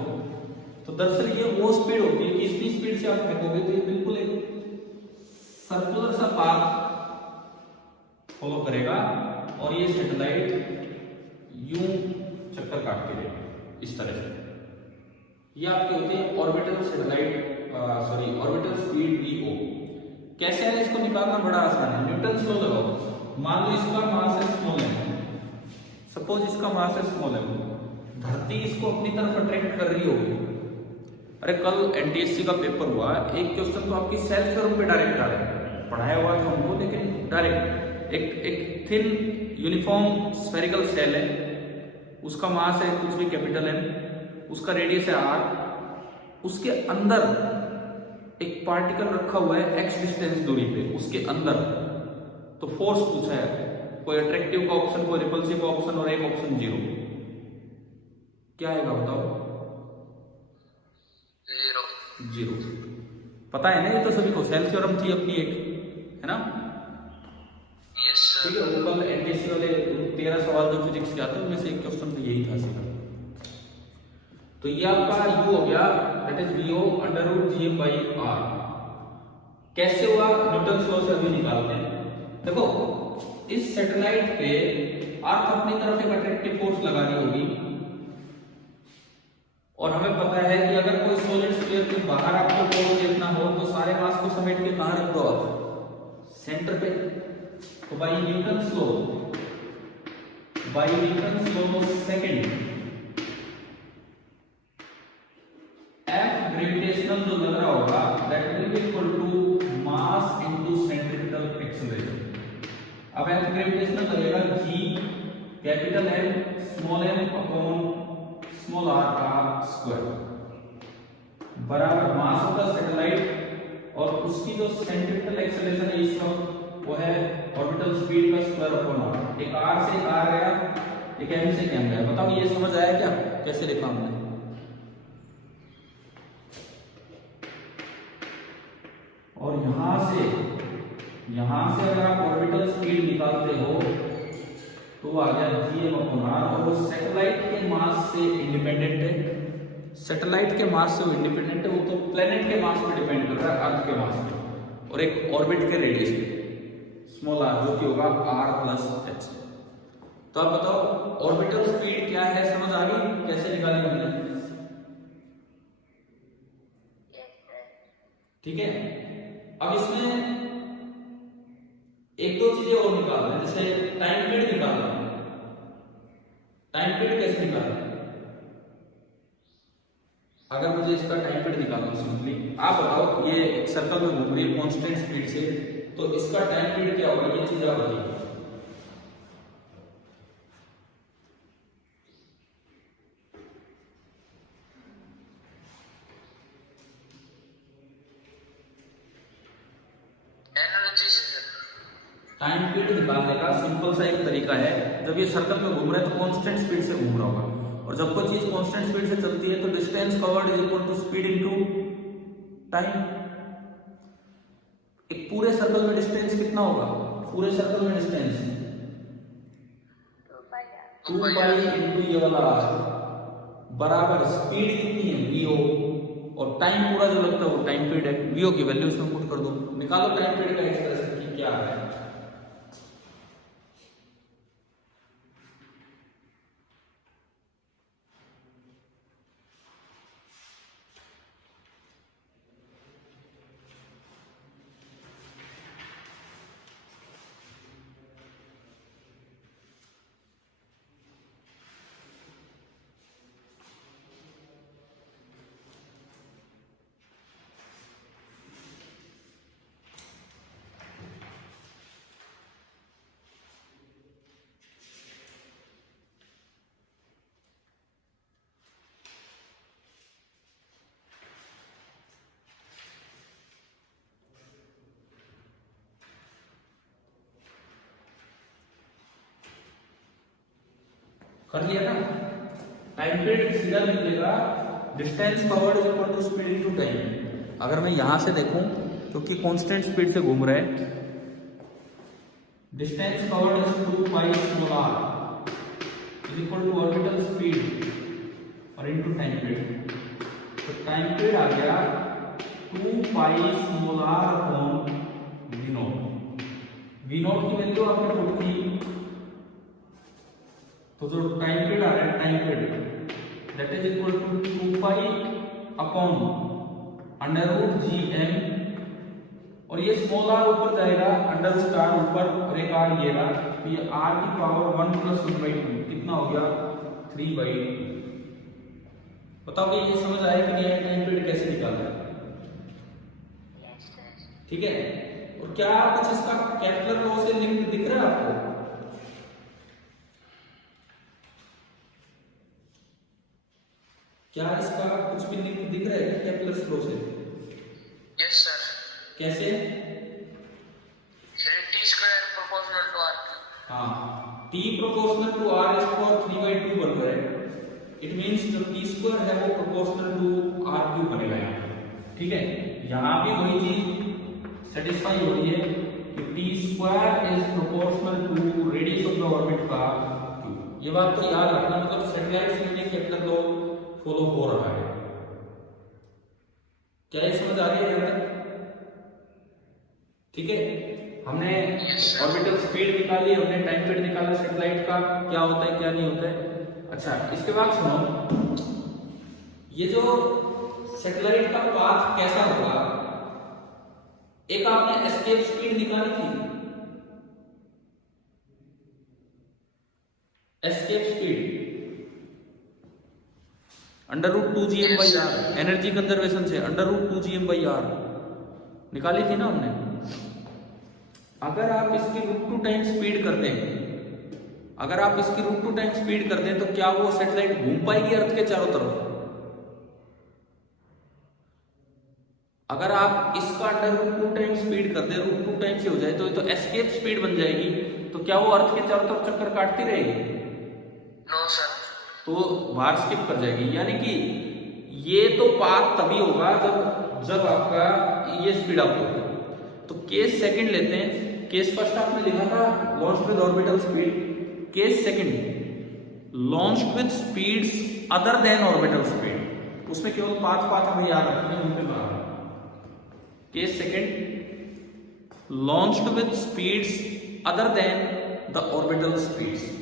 तो दरअसल ये वो स्पीड होती है कि इतनी स्पीड से आप फेंकोगे तो ये बिल्कुल एक सर्कुलर सा पाथ फॉलो करेगा और ये सैटेलाइट यूं चक्कर काट के देगा इस तरह से। ये आपके होते हैं orbital satellite orbital speed vo। कैसे है इसको निकालना बड़ा आसान है। न्यूटन लॉ लगाओ। मान लो इसका मास है स्मॉल m, सपोज इसका मास है स्मॉल m, धरती इसको अपनी तरफ अट्रैक्ट कर रही होगी। अरे कल एनटीएससी का पेपर हुआ, एक क्वेश्चन तो आपकी सेल थ्योरम पे डायरेक्ट आ रहा है, पढ़ाया हुआ था हमको लेकिन डायरेक्ट एक थिन यूनिफॉर्म स्फेरिकल सेल है, उसका मास है कुछ भी कैपिटल M, उसका रेडियस है r, उसके अंदर एक पार्टिकल रखा हुआ है x डिस्टेंस दूरी पे, उसके अंदर तो फोर्स पूछा है, कोई अट्रैक्टिव का ऑप्शन, कोई रिपल्सिव का ऑप्शन और एक ऑप्शन 0। क्या आएगा बताओ? 0। पता है ना ये तो सभी को, सेल थ्योरम थी अपनी एक, है ना? ठीक है। वो कल एनटीएससी वाले 13 सवाल जो फिजिक्स के आते हैं उनमें से एक क्वेश्चन तो यही था सीधा। तो ये आपका u हो गया, दैट इज vo √gm/r। कैसे हुआ? न्यूटन लॉ से अभी निकालते हैं। देखो इस सैटेलाइट पे अर्थ अपनी तरफ एक अट्रैक्टिव फोर्स लगा रही होगी और हमें पता है कि अगर कोई सॉलिड स्फीयर के बाहर आपको फोर्स देखना हो तो सारे मास को समेट के कहां रख दो आप? सेंटर पे। तो by Newton's law second, F gravitational जो लग रहा होगा that will be equal to mass into centripetal acceleration. अब F ग्रेविटेशनल लगेगा g capital M small m upon small r का स्क्वायर बराबर मास ऑफ द सैटेलाइट और उसकी जो सेंट्रिपिटल एक्सेलरेशन है इस वक्त वो है ऑर्बिटल स्पीड का स्क्वायर अपॉन r। एक r से r गया, एक m से m गया। बताओ ये समझ आया क्या? कैसे लिखा हमने? और यहां से अगर आप ऑर्बिटल स्पीड निकालते हो तो आ गया gm/r और वो सैटेलाइट के मास से इंडिपेंडेंट है। सैटेलाइट के मास से वो इंडिपेंडेंट है, वो तो प्लेनेट के मास पे डिपेंड कर रहा है, अर्थ के मास पे और एक ऑर्बिट के रेडियस पे स्मॉल r जो कि होगा r प्लस h। तो आप बताओ ऑर्बिटल स्पीड क्या है? समझ आ गई कैसे निकालेंगे हमने? ठीक है। अब इसमें एक दो चीजें और निकालना है, जैसे टाइम पीरियड निकालना है। टाइम पीरियड कैसे निकालना है? अगर मुझे इसका टाइम पीरियड निकालना है सिंपली, आप बताओ ये एक सर्कल में घूम रही है कांस्टेंट स्पीड से, तो इसका टाइम पीरियड क्या होगा? ये चीज आप बताइए। टाइम पीरियड निकालने का सिंपल सा एक तरीका है, जब ये सर्कल में घूम रहा है तो कांस्टेंट स्पीड से घूम रहा होगा, और जब कोई चीज कांस्टेंट स्पीड से चलती है तो distance covered is equal to speed into time. एक पूरे सर्कल में डिस्टेंस कितना होगा? पूरे सर्कल में डिस्टेंस 2 पाई इनटू ये वाला r बराबर स्पीड कितनी है वीओ, और टाइम पूरा जो लगता है वो टाइम पीरियड है, वीओ की वैल्यू उसमें पुट कर दो, निकालो टाइम पीरियड का एक्सप्रेशन की क्या है। कर लिया ना, टाइम पीरियड सीधा निकलेगा distance covered is equal to speed into time. अगर मैं यहां से देखूं तो कि कांस्टेंट स्पीड से घूम रहा है, distance covered is 2 pi small r is equal to orbital speed और इनटू टाइम पीरियड। तो टाइम पीरियड आ गया 2 pi small r upon v naught. V naught की वैल्यू आपने पुट की, तो जो टाइम पीरियड आ रहा है time period that is equal to 2 pi upon under root g m, और ये स्मॉल आर ऊपर जाएगा, अंडर रूट आर ऊपर और एक आर ये रहा, तो ये आर की पावर 1 प्लस 1/2 कितना हो गया 3/2। बताओ कि ये समझ आया कि नहीं, टाइम पीरियड कैसे निकालना है। ठीक है, और क्या कुछ इसका केपलर लॉ से लिंक दिख रहा है आपको? क्या इसका कुछ भी लिंक दिख रहा है क्या केपलर लॉ से? Yes sir. कैसे? Sir t square proportional to r। हाँ, t proportional to r is for 3/2 बन रहा है। इट मींस जो t स्क्वायर है वो प्रोपोर्शनल टू r क्यूब बनेगा यहाँ पे। ठीक है, यहाँ भी वही चीज सेटिस्फाई हो रही है कि t square is proportional to radius of the orbit का क्यूब। ये बात तो याद रखना, मतलब सैटेलाइट में केपलर लॉ फॉलो हो रहा है। क्या ये समझ आ रही है यहाँ तक? ठीक है, हमने ऑर्बिटल स्पीड निकाली, हमने टाइम पीरियड निकाला सैटेलाइट का, क्या होता है क्या नहीं होता है। अच्छा, इसके बाद सुनो, ये जो सैटेलाइट का पाथ कैसा होगा, एक आपने एस्केप स्पीड निकाली थी, escape speed under root 2gm/r, energy conservation से अंडर रूट 2gm/r निकाली थी ना हमने। अगर आप इसकी √2 टाइम स्पीड कर दें, अगर आप इसकी √2 टाइम स्पीड कर दें तो क्या वो सैटेलाइट घूम पाएगी अर्थ के चारों तरफ? अगर आप इसका अंडर √2 टाइम स्पीड कर दें, √2 टाइम से हो जाए तो ये तो एस्केप स्पीड बन जाएगी, तो क्या वो अर्थ के चारों तरफ चक्कर काटती रहेगी? No sir. तो बाहर स्किप कर जाएगी। यानी कि ये तो पाथ तभी होगा जब आपका ये स्पीड अप होगा। तो केस सेकंड लेते हैं। केस फर्स्ट आपने लिखा था launched with orbital speed, case second launched with speeds other than orbital speed. उसमें केवल पाथ हमें याद रखने हैं, उनके बारे। Case second launched with speeds other then the orbital speeds.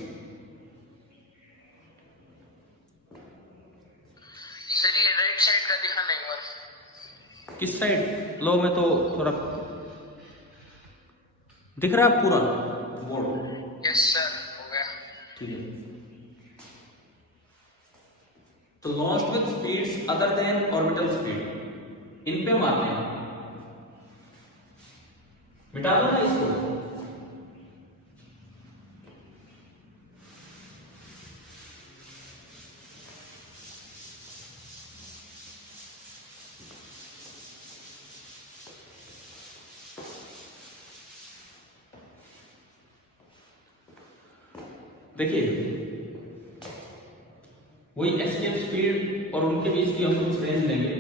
किस साइड? लो मैं तो थोड़ा दिख रहा है पूरा बोर्ड? यस सर, हो गया। ठीक है, तो launched with speeds other than orbital speed, इन पे मारते हैं, मिटा दो ना इसको। देखिए, वही एस्केप स्पीड और उनके बीच की हम कुछ रेंज लेंगे।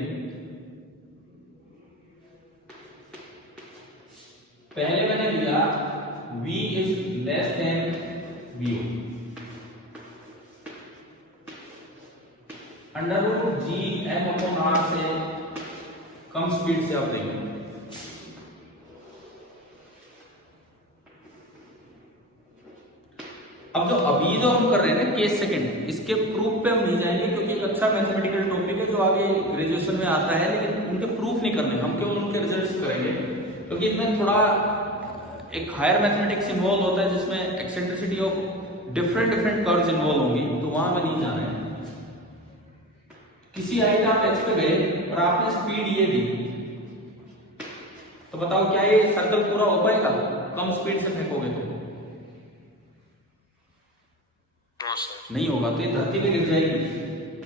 पहले मैंने लिया v is less than vo, under root g m upon r से कम स्पीड से आप देंगे। अब जो हम कर रहे हैं ना केस सेकंड, इसके प्रूफ पे हम नहीं जाएंगे क्योंकि एक अच्छा मैथमेटिकल टॉपिक है जो आगे ग्रेजुएशन में आता है, लेकिन उनके प्रूफ नहीं करने, हम केवल उनके रिजल्ट्स करेंगे क्योंकि इसमें थोड़ा एक हायर मैथमेटिक्स इन्वॉल्व होता है जिसमें eccentricity of different curves involve होंगी, तो वहां में नहीं जाना है। किसी हाइट आप एच पे गए और आपने स्पीड ये दी, तो बताओ क्या ये सर्कल पूरा हो पाएगा कम स्पीड से फेंकोगे तो? नहीं होगा, तो ये धरती पे गिर जाएगी,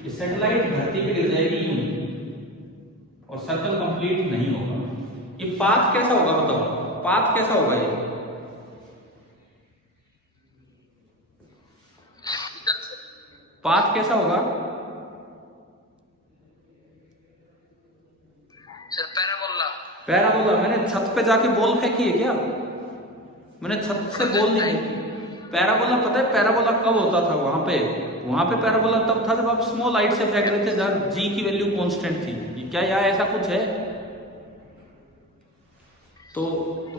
ये सैटेलाइट धरती पे गिर जाएगी यूं, और सर्कल कंप्लीट नहीं होगा। ये पाथ कैसा होगा बताओ, पाथ कैसा होगा ये? पाथ कैसा होगा? पैराबोला। मैंने छत पे जाके बॉल फेंकी है क्या? मैंने छत से बॉल नहीं फेंकी। पैराबोला पता है पैराबोला कब होता था? वहां पे पैराबोला तब था जब आप स्मॉल हाइट से फेंक रहे थे जहां जी की वैल्यू कांस्टेंट थी। क्या यहाँ ऐसा कुछ है? तो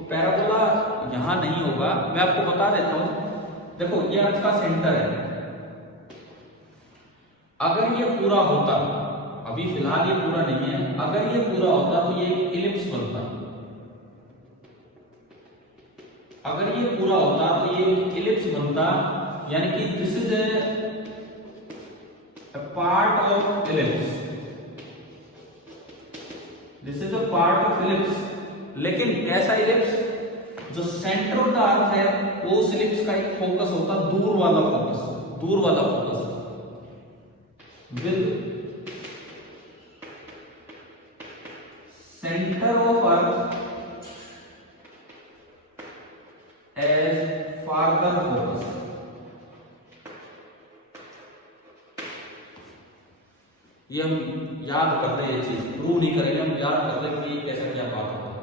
पैराबोला यहां नहीं होगा। मैं आपको बता देता हूं, देखो ये अर्थ का सेंटर है, अगर ये पूरा होता, अभी फिलहाल ये पूरा नहीं है, अगर ये पूरा होता तो ये एक इलिप्स बनता। अगर ये पूरा होता तो ये एक इलिप्स बनता, यानी कि this is a part of ellipse, this is a part of ellipse. लेकिन कैसा इलिप्स? जो सेंटर ऑफ द अर्थ है वो उस इलिप्स का एक फोकस होता, दूर वाला focus with centre of earth as farther focus. ये हम याद करते हैं, ये चीज प्रूव नहीं करेंगे, हम याद करते हैं कि ये कैसा क्या बात होता है।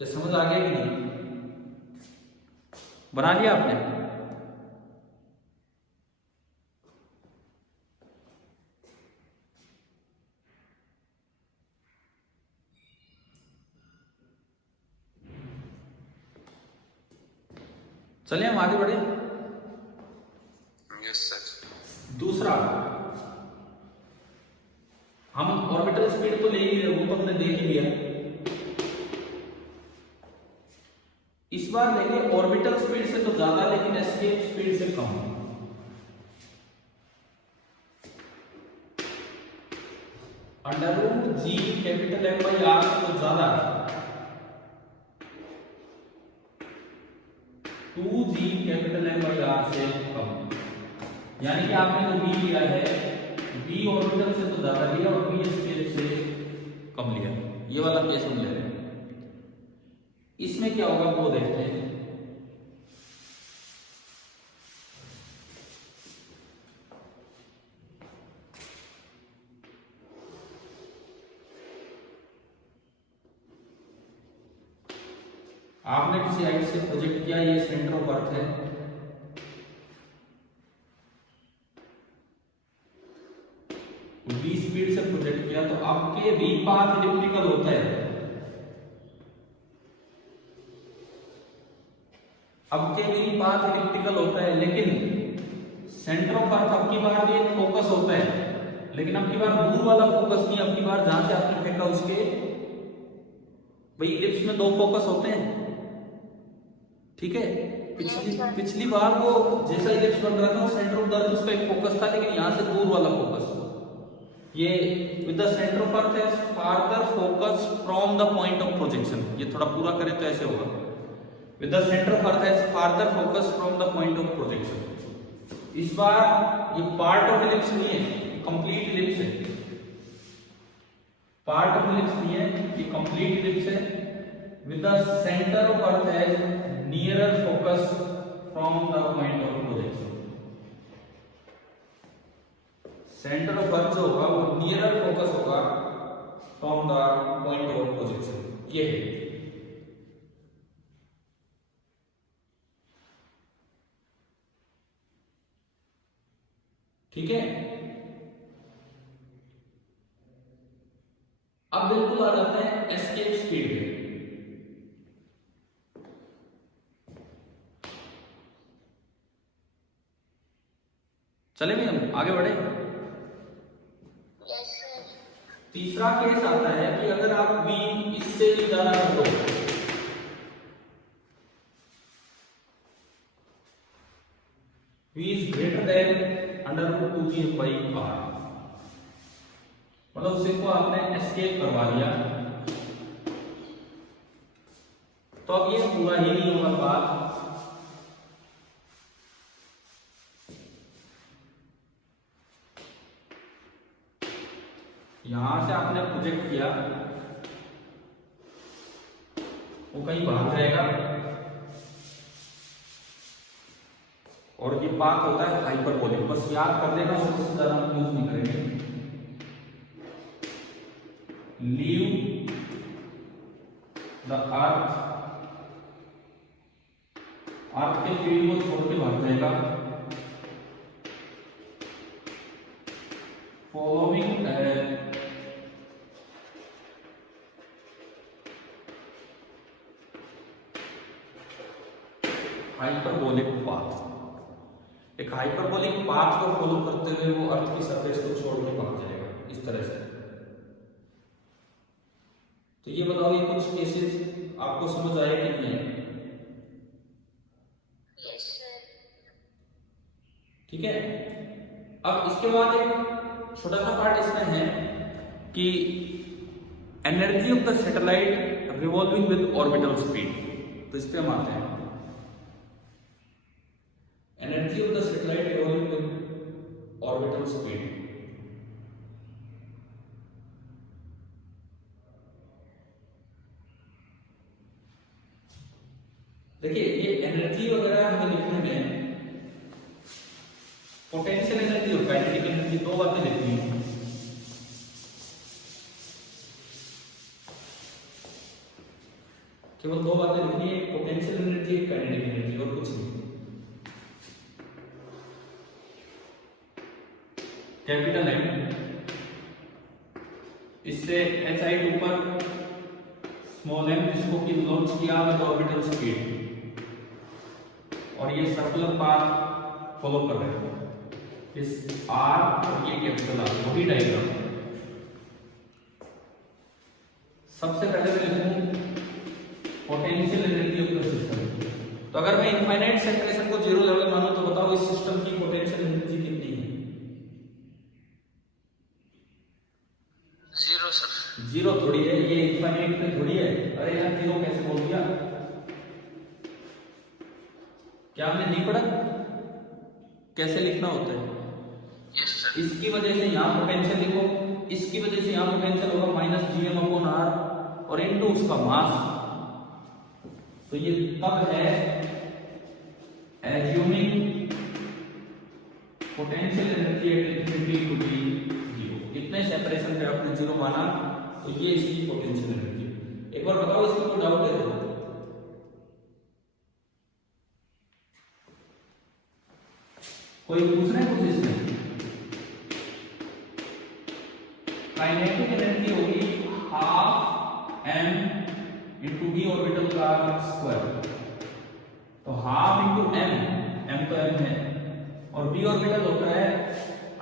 क्या समझ आ गया कि नहीं? बना लिया आपने? चलिए हम आगे बढ़े। Yes sir. दूसरा, हम ऑर्बिटल स्पीड तो ले ही रहे, वो तो हमने देख ही लिया। इस बार लेंगे ऑर्बिटल स्पीड से तो ज्यादा लेकिन एस्केप स्पीड से कम। Under root g capital M by R से तो ज्यादा 2g capital M by R से कम, यानी कि आपने जो b लिया है b ऑर्बिटल से तो ज्यादा लिया और b एस्केप से कम लिया। ये वाला केस हम ले रहे हैं। इसमें क्या होगा वो देखते हैं। आपने किसी हाइट से प्रोजेक्ट किया, ये सेंटर ऑफ अर्थ है, v स्पीड से प्रोजेक्ट किया, तो आपके v पाथ इलिप्टिकल होता है। अब के भी पाथ इलिप्टिकल होता है, लेकिन सेंटर ऑफ अर्थ अब की बार भी एक फोकस होता है, लेकिन अब की बार दूर वाला फोकस नहीं, अब की बार जहां से आपने फेंका उसके, भाई इलिप्स में दो फोकस होते हैं, ठीक है। पिछली बार वो जैसा इलिप्स बन रहा था सेंटर ऑफ अर्थ उसका एक फोकस था, लेकिन यहां से दूर वाला फोकस, ये with the centre of earth as farther focus from the point of projection. ये थोड़ा पूरा करें तो ऐसे होगा, with the center of earth has farther focus from the point of projection। इस बार ये part of ellipse नहीं है, complete ellipse है। part of ellipse नहीं है, ये complete ellipse है, with the center of earth has nearer focus from the point of projection। center of earth जो होगा वो nearer focus होगा from the point of projection। ये है। अब बिल्कुल आ जाते हैं एस्केप स्पीड पे। चले भी हम आगे बढ़े। Yes sir. तीसरा केस आता है कि अगर आप v इससे भी ज्यादा कर दो, v is greater than √2g/r, मतलब उसी को आपने एस्केप करवा दिया, तो अब ये पूरा ही नहीं होगा बात। यहां से आपने प्रोजेक्ट किया, वो कहीं भाग जाएगा, और ये पाथ होता है हाइपरबोलिक, बस याद कर लेना, और इससे ज्यादा हम यूज नहीं करेंगे। लीव द अर्थ, अर्थ के फील्ड को छोड़ के भाग जाएगा, फॉलोइंग हाइपरबोलिक पाथ। एक हाइपरबोलिक पाथ को फॉलो करते हुए वो अर्थ की सरफेस को छोड़ के भाग जाएगा इस तरह से। तो ये बताओ, ये कुछ केसेस आपको समझ आए कि नहीं आए? Yes sir. ठीक है। अब इसके बाद एक छोटा सा पार्ट इसमें है कि energy of the satellite revolving with orbital speed. तो इस पे हम आते हैं। Energy of the satellite revolving with orbital speed. देखिए, ये एनर्जी वगैरह हमें लिखने में पोटेंशियल एनर्जी और काइनेटिक एनर्जी दो बातें लिखनी है। केवल दो बातें लिखनी है, पोटेंशियल एनर्जी, काइनेटिक एनर्जी, और कुछ नहीं। कैपिटल एम, इससे SI2 पर स्मॉल m, जिसको कि लॉन्च किया विद ऑर्बिटल स्पीड, और ये सर्कुलर पाथ फॉलो कर रहे हैं, इस R और ये कैपिटल R, वही डायग्राम। सबसे पहले मैं लिखूं potential energy of the system. तो अगर मैं इनफाइनाइट सेपरेशन को जीरो लेवल मानूं, तो बताओ इस सिस्टम की पोटेंशियल एनर्जी कितनी है? Zero sir. जीरो थोड़ी है, ये इनफाइनाइट में थोड़ी है। अरे यार, जीरो कैसे बोल दिया? क्या हमने नहीं पढ़ा कैसे लिखना होता है? Yes sir. इसकी वजह से यहाँ पोटेंशियल लिखो, इसकी वजह से यहाँ पोटेंशियल होगा -gm/r और इनटू उसका मास। तो ये तब है assuming potential energy at infinity to be zero. इतने सेपरेशन पे आपने जीरो माना, तो ये इसकी पोटेंशियल एनर्जी। एक बार बताओ, इसमें कोई डाउट है तो? कोई पूछ रहे हैं कुछ इसमें? काइनेटिक एनर्जी होगी half m into d orbital का स्क्वायर। तो हाफ इंटू m तो m है, और d ऑर्बिटल होता है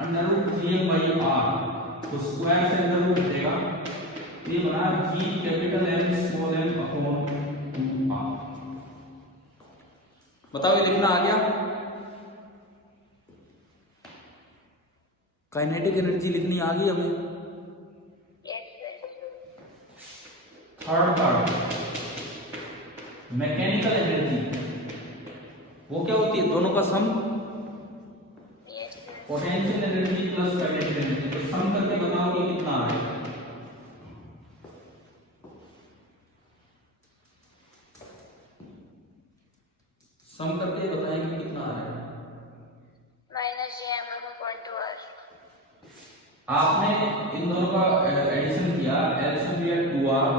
√gm/r, तो स्क्वायर से अंडर रूट हटेगा, ये बना g capital M small m upon 2r। बताओ, ये लिखना आ गया? काइनेटिक एनर्जी लिखनी आ गई हमें। थर्ड पार्ट, मैकेनिकल एनर्जी, वो क्या होती है? दोनों का sum, potential energy plus kinetic energy. तो सम करके बताओ कि कितना आ रहा है? सम करके बताएं कि कितना आ रहा है? -gm/2r। आपने इन दोनों का एडिशन किया, एडिशन किया 2r,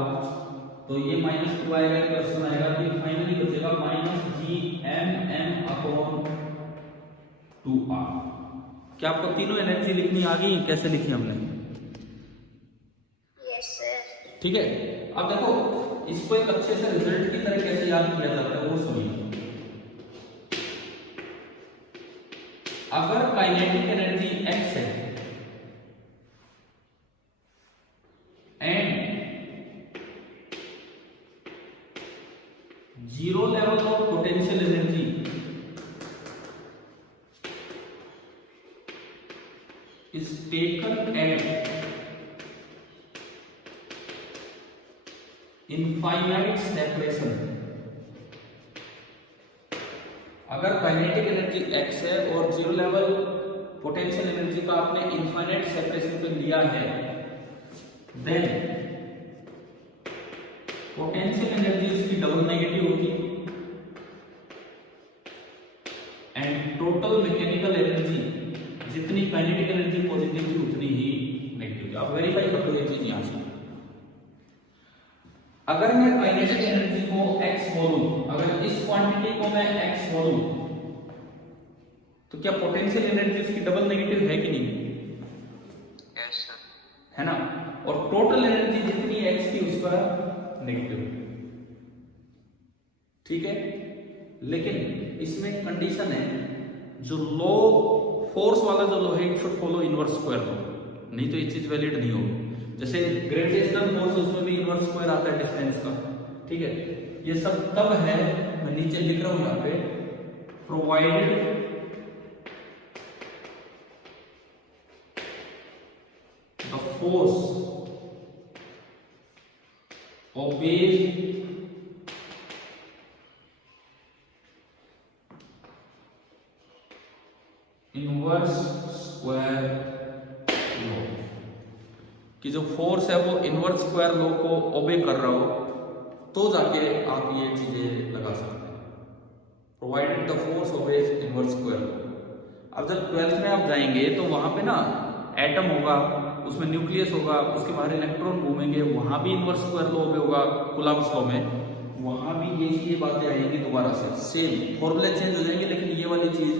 तो ये -2 आएगा, प्लस आएगा, तो फाइनली बचेगा -gmm/2r। क्या आपको तीनों एनर्जी लिखनी आ गई? कैसे लिखी हमने? Yes sir. ठीक है, अब देखो इसको एक अच्छे से रिजल्ट की तरह कैसे याद किया जाता है वो सुनिए। अगर काइनेटिक एनर्जी x है and zero level of potential energy is taken at infinite separation, अगर काइनेटिक एनर्जी x है और जीरो लेवल पोटेंशियल एनर्जी का आपने इनफाइनाइट सेपरेशन पे लिया है, देन पोटेंशियल एनर्जी उसकी डबल नेगेटिव होगी एंड टोटल मैकेनिकल एनर्जी जितनी काइनेटिक एनर्जी पॉजिटिव थी उतनी ही नेगेटिव थी। आप वेरीफाई कर लो ये चीज यहां से। अगर मैं काइनेटिक एनर्जी को x बोलूं, अगर इस क्वांटिटी को मैं x बोलूं, तो क्या पोटेंशियल एनर्जी उसकी डबल नेगेटिव है कि नहीं? यस सर, है ना। और टोटल एनर्जी जितनी x की उसका नेगेटिव, ठीक है। लेकिन इसमें कंडीशन है, जो लो फोर्स वाला जो लो है it should follow inverse square law, नहीं तो ये चीज वैलिड नहीं होगी। जैसे ग्रेविटेशनल फोर्स उसमें भी इनवर्स स्क्वायर आता है डिस्टेंस का, ठीक है। ये सब तब है, मैं नीचे लिख रहा हूं यहां पे, provided the force obeys inverse square law, कि जो फोर्स है वो इनवर्स स्क्वायर लॉ को ओबे कर रहा हो तो जाके आप ये चीजें लगा सकते हैं। Provided the force obeys inverse square law. अब जब 12th में आप जाएंगे तो वहां पे ना एटम होगा, उसमें न्यूक्लियस होगा, उसके बाहर इलेक्ट्रॉन घूमेंगे, वहां भी इनवर्स स्क्वायर लॉ ओबे होगा कूलम्ब्स लॉ में, वहां भी ये बातें आएंगी दोबारा से, सेम फॉर्मूले चेंज हो जाएंगे लेकिन ये वाली चीज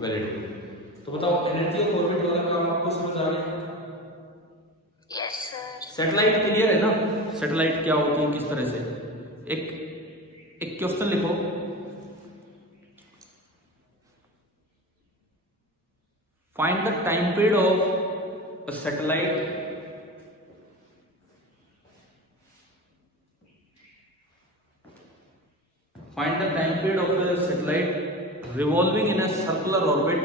वैलिड होगी। तो बताओ एनर्जी ऑफ ऑर्बिट वाला काम आपको समझ आ गया? Yes sir. सैटेलाइट क्लियर है ना, सैटेलाइट क्या होती है किस तरह से। एक क्वेश्चन लिखो, find the time period of a satellite find the time period of a satellite revolving in a circular orbit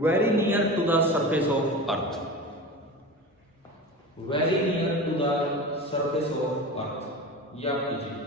very near to the surface of earth, very near to the surface of earth। याद कीजिए।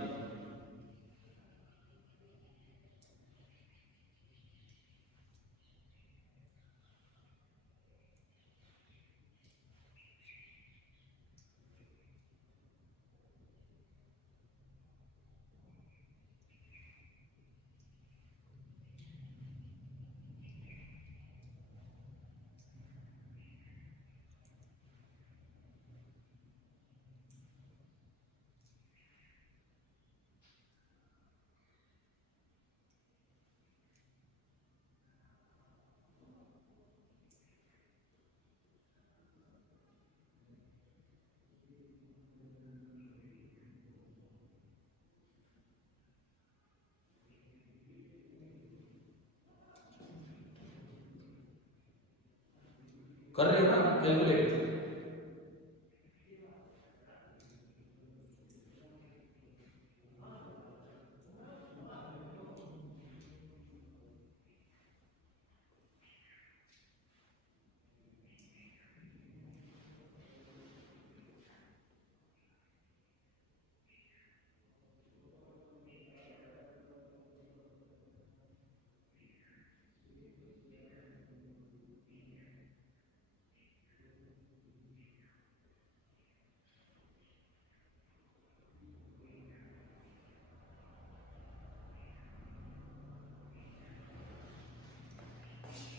कर रहे हो ना calculate.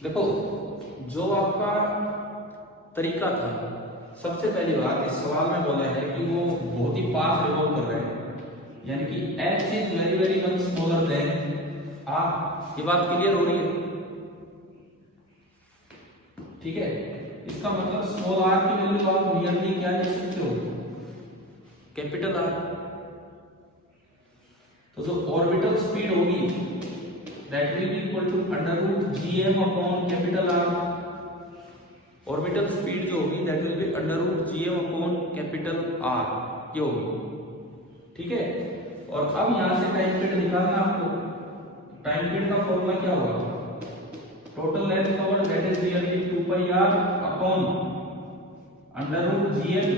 देखो जो आपका तरीका था, सबसे पहली बात इस सवाल में बोला है कि वो बहुत ही पास रिवॉल्व कर रहे हैं, यानी कि h is very very much smaller than r। ये बात क्लियर हो रही है? ठीक है, इसका मतलब स्मॉल आर की वैल्यू आप नियरली क्या ले सकते हो, कैपिटल आर। तो जो ऑर्बिटल स्पीड होगी that will be equal to under root GM upon capital R. Orbital speed जो होगी that will be under root GM upon capital R, ये होगी। ठीक है, और अब यहां से टाइम पीरियड निकालना आपको। टाइम पीरियड का फॉर्मूला क्या होगा, total length covered that is nearly 2 pi R upon under root GM,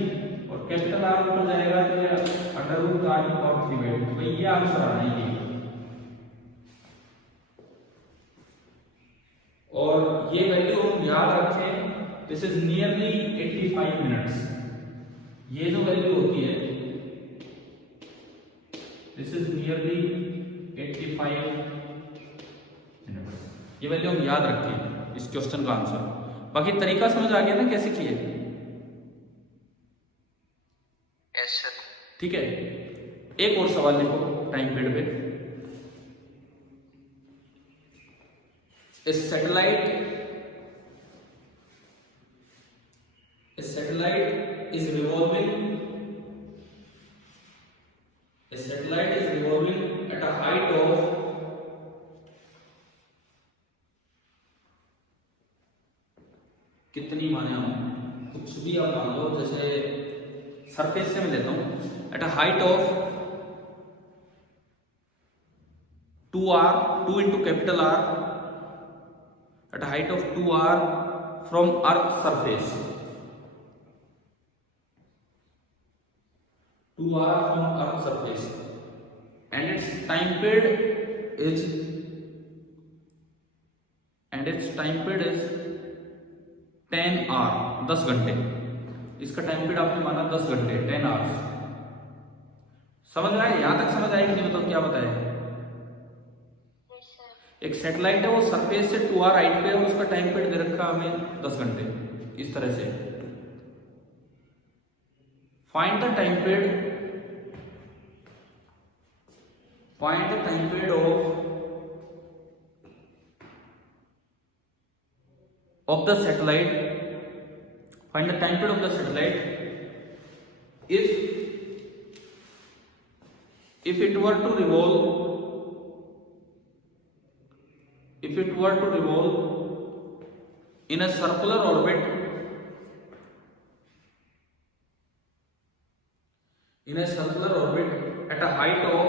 और कैपिटल आर ऊपर जाएगा तो ये अंडर रूट आर की पावर 3/2। तो भाई ये आंसर आना है ये। और ये वैल्यू हम याद रखें, दिस इज नियरली 85 मिनट्स। ये जो वैल्यू होती है दिस इज नियरली 85 मिनट्स। ये वैल्यू हम याद रखें इस क्वेश्चन का आंसर। बाकी तरीका समझ आ गया ना कैसे किए? Yes sir. ठीक है, एक और सवाल लिखो टाइम पीरियड पे। A satellite is revolving at a height of कितनी माने हम कुछ भी आप मान लो, जैसे सरफेस से मैं लेता हूं, at a height of 2r, 2 into capital R, at a height of 2r from earth surface, 2r from earth surface, and its time period is 10 hour, 10 घंटे। इसका टाइम पीरियड आपने माना 10 घंटे, 10 आवर्स। समझ रहा है? यहां तक समझ आएगी नहीं? बताओ क्या बताया। एक सैटेलाइट है, वो सरफेस से 2r हाइट पे है, और उसका टाइम पीरियड दे रखा हमें 10 घंटे। इस तरह से find the time period of the satellite, find the time period of the satellite if it were to revolve in a circular orbit at a height of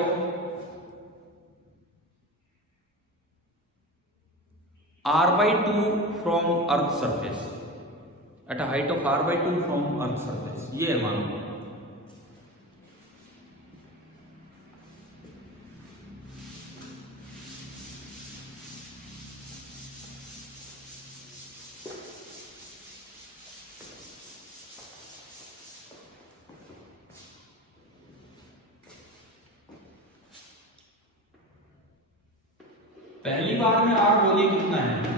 r/2 from earth surface, at a height of r/2 from earth surface। ये है मान लो। पहली बार में are बोलिए कितना है?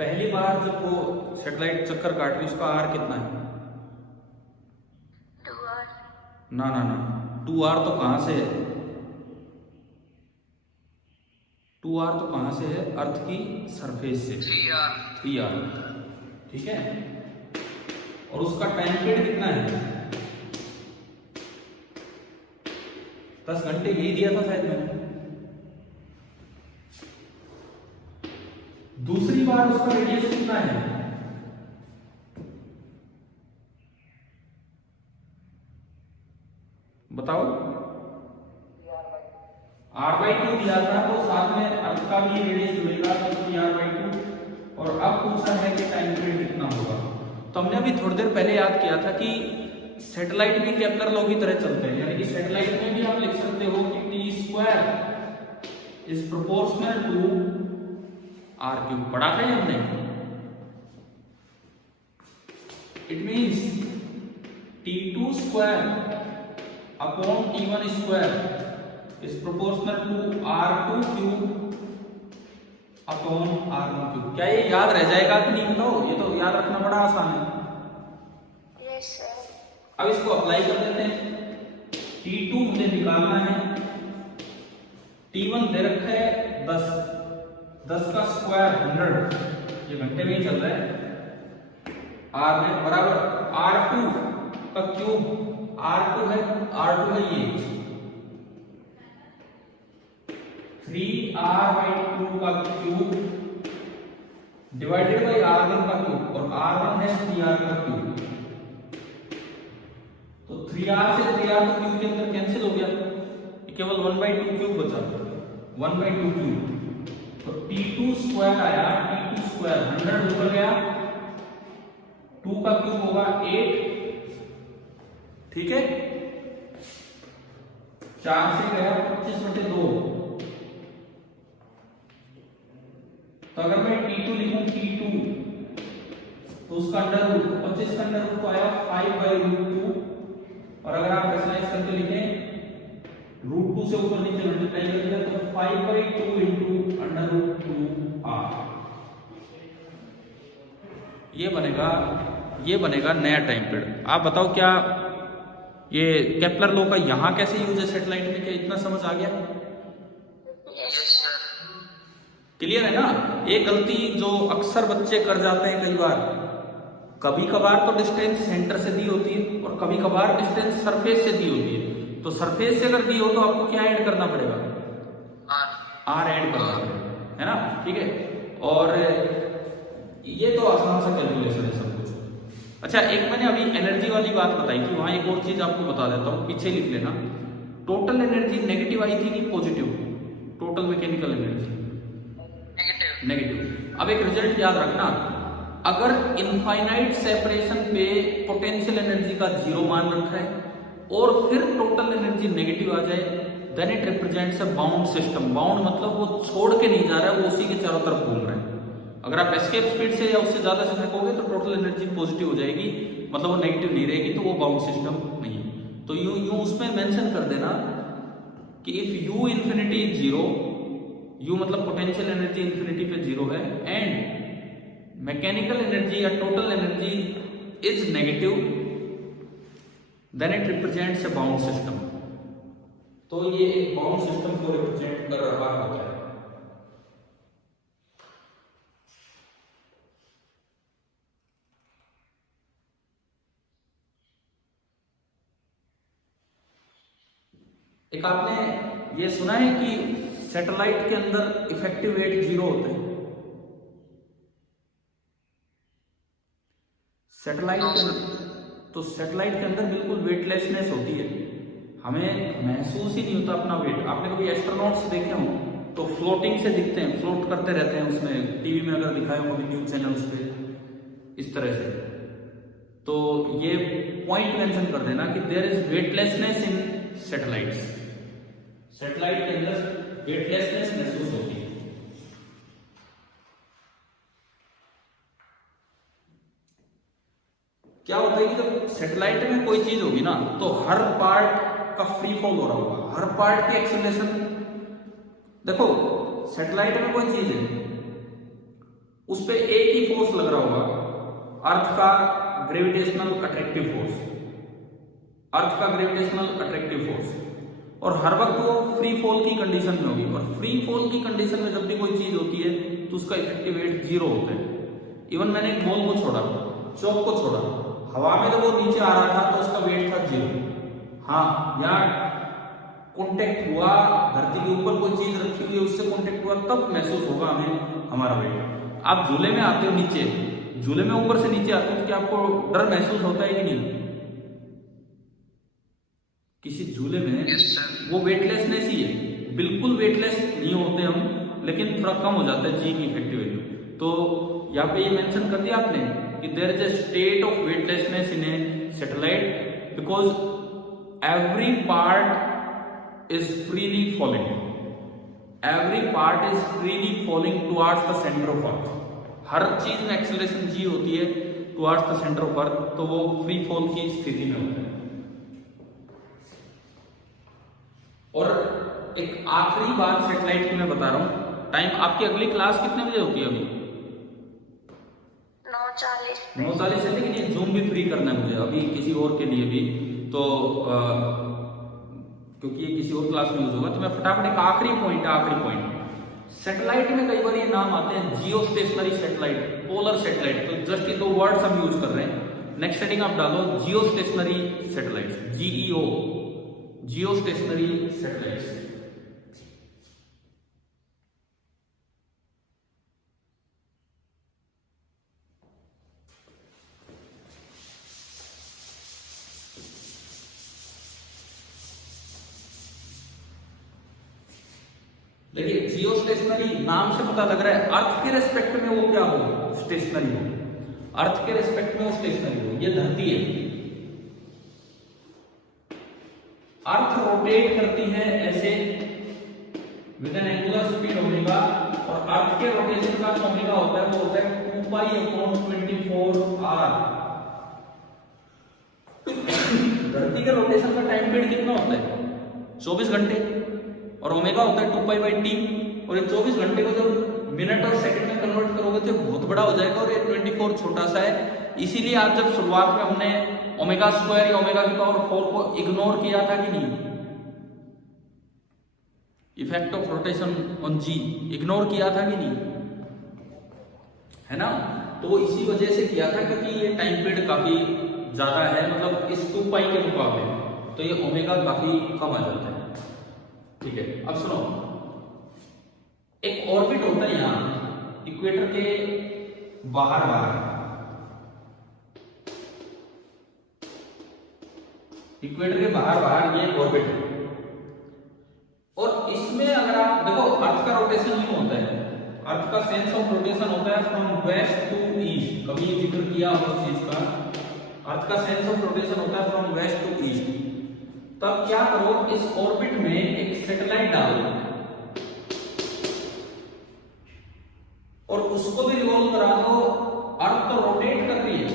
पहली बार जब वो सैटेलाइट चक्कर काट रही उसका आर कितना है? 2r। ना 2r तो कहां से है? 2r तो कहां से है? अर्थ की सरफेस से 3r। ठीक है, और उसका टाइम पीरियड कितना है? 10 घंटे। यही दिया था शायद मैंने। दूसरी बार उसका रेडियस कितना है? बताओ। r/2 दिया था, तो साथ में अर्थ का भी रेडियस जुड़ेगा, तो r/2। और अब पूछा है कि टाइम पीरियड कितना होगा। तो हमने अभी थोड़ी देर पहले याद किया था कि सैटेलाइट भी केपलर लॉ की तरह चलते हैं, यानी कि सैटेलाइट में भी आप लिख सकते हो कि t² is proportional to r³ पढ़ा था हमने। It means t2² upon t1² is proportional to r2³ upon r1³। क्या ये याद रह जाएगा कि नहीं बताओ? ये तो याद रखना बड़ा आसान है। Yes sir. अब इसको अप्लाई कर देते हैं। t2 मुझे निकालना है, t1 दे रखा है 10 का स्क्वायर 100, ये घंटे में ही चल रहा है। r में बराबर r2 का क्यूब, r2 है ये 3r/2 का क्यूब डिवाइडेड बाई r1 का क्यूब, और r1 है 3r का क्यूब। तो 3r से 3r का क्यूब के अंदर कैंसिल हो गया, केवल 1/2 क्यूब बचा, 1/2 क्यूब। तो t2 स्क्वायर आया, t2 स्क्वायर 100 ऊपर गया, 2 का क्यूब होगा 8, ठीक है, 4 से गया 25/2। तो अगर मैं t2 लिखूं, t2 तो उसका अंडर रूट, 25 का अंडर रूट तो आया 5/√2, और अगर आप रेशनलाइज करके लिखें √2 से ऊपर नीचे मल्टीप्लाई करेंगे तो 5/2 into √2r, ये बनेगा नया टाइम पीरियड। आप बताओ क्या ये केपलर लॉ का यहां कैसे यूज है सैटेलाइट में, क्या इतना समझ आ गया? क्लियर है ना? ये गलती जो अक्सर बच्चे कर जाते हैं कई बार, कभी कभार तो डिस्टेंस सेंटर से दी होती है और कभी कभार डिस्टेंस सरफेस से दी होती है। तो सरफेस से अगर दी हो तो आपको क्या ऐड करना पड़ेगा? आर ऐड करना पड़ेगा, है ना? ठीक है, और ये तो आसान सा कैलकुलेशन है सब कुछ। अच्छा, एक मैंने अभी एनर्जी वाली बात बताई थी, वहां एक और चीज आपको बता देता हूँ, पीछे लिख लेना। टोटल एनर्जी नेगेटिव आई थी कि positive? Total mechanical energy negative. अब एक रिजल्ट याद रखना, अगर इनफाइनाइट सेपरेशन पे पोटेंशियल एनर्जी का 0 मान रखा है और फिर टोटल एनर्जी नेगेटिव आ जाए, then it represents a bound system. Bound मतलब वो छोड़ के नहीं जा रहा है, वो उसी के चारों तरफ घूम रहा है। अगर आप एस्केप स्पीड से या उससे ज्यादा से फेंकोगे तो टोटल एनर्जी पॉजिटिव हो जाएगी, मतलब वो नेगेटिव नहीं रहेगी, तो वो बाउंड सिस्टम नहीं है। तो यूं उसमें मेंशन कर देना कि if u infinity is 0, u मतलब पोटेंशियल एनर्जी इंफिनिटी पे 0 है, एंड मैकेनिकल एनर्जी या total energy is negative, then it represents a bound system. तो ये एक बाउंड सिस्टम को रिप्रेजेंट कर रहा होता है। एक आपने ये सुना है कि सैटेलाइट के अंदर इफेक्टिव वेट 0 होते हैं। सैटेलाइट के अंदर बिल्कुल वेटलेसनेस होती है, हमें महसूस ही नहीं होता अपना वेट। आपने कभी एस्ट्रोनॉट्स देखे हो तो फ्लोटिंग से दिखते हैं, फ्लोट करते रहते हैं, उसमें टीवी में अगर दिखाए हो न्यूज चैनल्स पे इस तरह से। तो ये पॉइंट मेंशन कर देना कि there is weightlessness in satellites. Satellite के अंदर वेटलेसनेस महसूस होती है। क्या होता है कि जब सैटेलाइट में कोई चीज होगी ना, तो हर पार्ट का फ्री फॉल हो रहा होगा, हर पार्ट की एक्सेलरेशन। देखो सैटेलाइट में कोई चीज है, उस पे एक ही फोर्स लग रहा होगा, अर्थ का ग्रेविटेशनल अट्रैक्टिव फोर्स, अर्थ का ग्रेविटेशनल अट्रैक्टिव फोर्स, और हर वक्त वो फ्री फॉल की कंडीशन में होगी। और फ्री फॉल की कंडीशन में जब भी कोई चीज होती है तो उसका इफेक्टिव वेट 0 होता है। इवन मैंने एक बॉल को छोड़ा, चौक को छोड़ा, हवा में जब वो नीचे आ रहा था तो उसका वेट था 0। हाँ, यहाँ कॉन्टेक्ट हुआ, धरती के ऊपर कोई चीज रखी हुई है उससे कॉन्टेक्ट हुआ, तब महसूस होगा हमें हमारा वेट। आप झूले में आते हो नीचे, झूले में ऊपर से नीचे आते हो तो क्या आपको डर महसूस होता है कि नहीं? किसी झूले में वो वेटलेसनेस ही है, बिल्कुल वेटलेस नहीं होते हम, लेकिन थोड़ा कम हो जाता है जी की इफेक्टिव वैल्यू। तो यहाँ पे ये मेंशन कर दिया आपने कि there is a state of weightlessness in a satellite because every part is freely falling, every part is freely falling towards the centre of earth. हर चीज में एक्सेलरेशन जी होती है towards the centre of earth, तो वो free fall की स्थिति में होता है। और एक आखिरी बात सैटेलाइट की मैं बता रहा हूं, टाइम आपकी अगली क्लास कितने बजे होती है अभी? 9:40 है, लेकिन ये जूम भी फ्री करना है मुझे अभी किसी और के लिए भी, तो क्योंकि ये किसी और क्लास में यूज होगा, तो मैं फटाफट एक आखिरी पॉइंट सैटेलाइट में कई बार ये नाम आते हैं, जियो स्टेशनरी सैटेलाइट, पोलर सैटेलाइट, तो जस्ट ये दो वर्ड्स हम यूज कर रहे हैं। नेक्स्ट हेडिंग आप डालो जियो स्टेशनरी सैटेलाइट, जीईओ, जियो स्टेशनरी सैटेलाइट। देखिए जियो स्टेशनरी नाम से पता लग रहा है अर्थ के रेस्पेक्ट में वो क्या हो, स्टेशनरी हो, अर्थ के रेस्पेक्ट में वो स्टेशनरी हो। ये धरती है, अर्थ रोटेट करती है ऐसे with N angular speed omega, और अर्थ के रोटेशन का जो ओमेगा होता है वो होता है 2 पाई अपॉन 24r। धरती के रोटेशन का टाइम पीरियड कितना होता है, 24 घंटे, और ओमेगा होता है 2 पाई बाई टी। और ये 24 घंटे को जब मिनट और सेकंड में कन्वर्ट करोगे तो बहुत बड़ा हो जाएगा, और ये 24 छोटा सा है। इसीलिए आज जब शुरुआत में हमने ओमेगा स्क्वायर या ओमेगा की पावर 4 को इग्नोर किया था कि नहीं, effect of rotation on g ignore किया था कि नहीं, है ना। तो वो इसी वजह से किया था क्योंकि ये टाइम पीरियड काफी ज्यादा है, मतलब इस 2 पाई के मुकाबले, तो ये ओमेगा काफी कम आ जाता है। ठीक है, अब सुनो, एक ऑर्बिट होता है यहां इक्वेटर के बाहर इक्वेटर के बाहर ये ऑर्बिट है, और इसमें अगर आप देखो अर्थ का रोटेशन यूं होता है, अर्थ का सेंस ऑफ रोटेशन होता है फ्रॉम वेस्ट टू ईस्ट, कभी जिक्र किया हो इस चीज का, अर्थ का सेंस ऑफ रोटेशन होता है फ्रॉम वेस्ट टू ईस्ट। तब क्या करो, इस ऑर्बिट में एक सैटेलाइट डालो और उसको भी रिवॉल्व करा दो। अर्थ तो रोटेट कर रही है,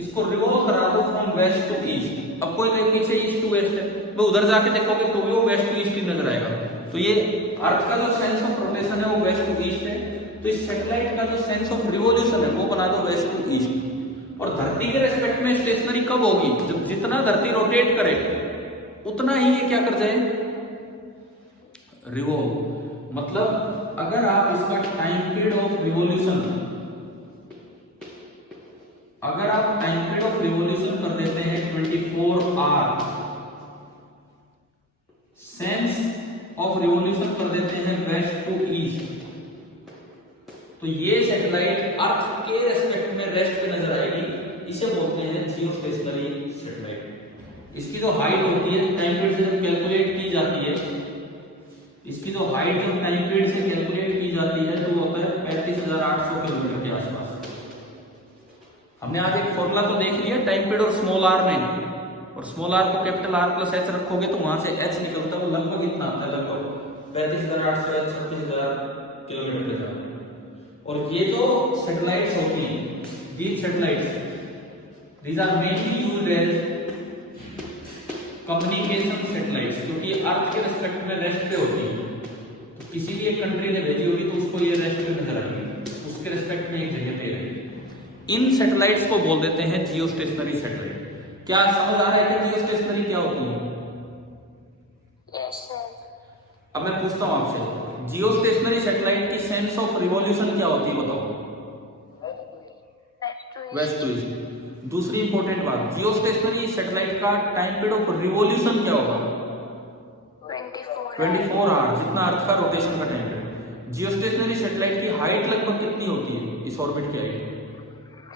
इसको रिवॉल्व करा दो फ्रॉम वेस्ट टू ईस्ट। अब कोई कहीं पीछे ईस्ट टू वेस्ट है, तो उधर जाके देखोगे तो वो वेस्ट टू ईस्ट ही नजर आएगा। तो ये अर्थ का जो सेंस ऑफ रोटेशन है वो वेस्ट टू ईस्ट है, तो इस सैटेलाइट का जो सेंस ऑफ रिवॉल्यूशन है वो बना दो वेस्ट टू ईस्ट। और धरती के रेस्पेक्ट में स्टेशनरी कब होगी, जब जितना धरती रोटेट करे उतना ही ये क्या कर जाए, रिवॉल्व। मतलब अगर आप इसका टाइम पीरियड ऑफ रिवॉल्यूशन, अगर आप टाइम पीरियड ऑफ रिवॉल्यूशन कर देते हैं 24r, सेंस ऑफ रिवॉल्यूशन कर देते हैं वेस्ट टू ईस्ट, तो ये सैटेलाइट अर्थ के रेस्पेक्ट में रेस्ट पे नजर आएगी। इसे बोलते हैं जियो स्टेशनरी सैटेलाइट। इसकी जो हाइट होती है टाइम पीरियड से जब कैलकुलेट की जाती है, इसकी जो हाइट जब टाइम पीरियड से कैलकुलेट की जाती है तो वो होता है 35,800 किलोमीटर के आसपास। हमने आज एक फॉर्मूला तो देख लिया टाइम पीरियड और स्मॉल आर में, और स्मॉल आर को कैपिटल आर प्लस एच रखोगे तो वहां से एच निकलता है, वो लगभग इतना आता है, लगभग 35,800 36,000 किलोमीटर का। और ये जो सैटेलाइट्स होती हैं, these satellites, these are mainly used as communication satellites, क्योंकि अर्थ के रेस्पेक्ट में रेस्ट पे होती है। तो किसी भी एक कंट्री ने भेजी होगी तो उसको ये रेस्ट पे नजर आएगी, उसके रेस्पेक्ट में एक जगह पे रहेगी। इन सैटेलाइट्स को बोल देते हैं जियो स्टेशनरी सैटेलाइट। क्या समझ आ रहा है कि जियो स्टेशनरी क्या होती है? Yes sir. अब मैं पूछता हूं आपसे, जियो स्टेशनरी सैटेलाइट की सेंस ऑफ रिवॉल्यूशन क्या होती है, बताओ? West to east. दूसरी इंपॉर्टेंट बात, जियो स्टेशनरी सैटेलाइट का टाइम पीरियड ऑफ रिवॉल्यूशन क्या होगा? 24 आवर, जितना अर्थ का रोटेशन का time period. Geostationary satellite की हाइट लगभग कितनी होती है, इस ऑर्बिट की हाइट?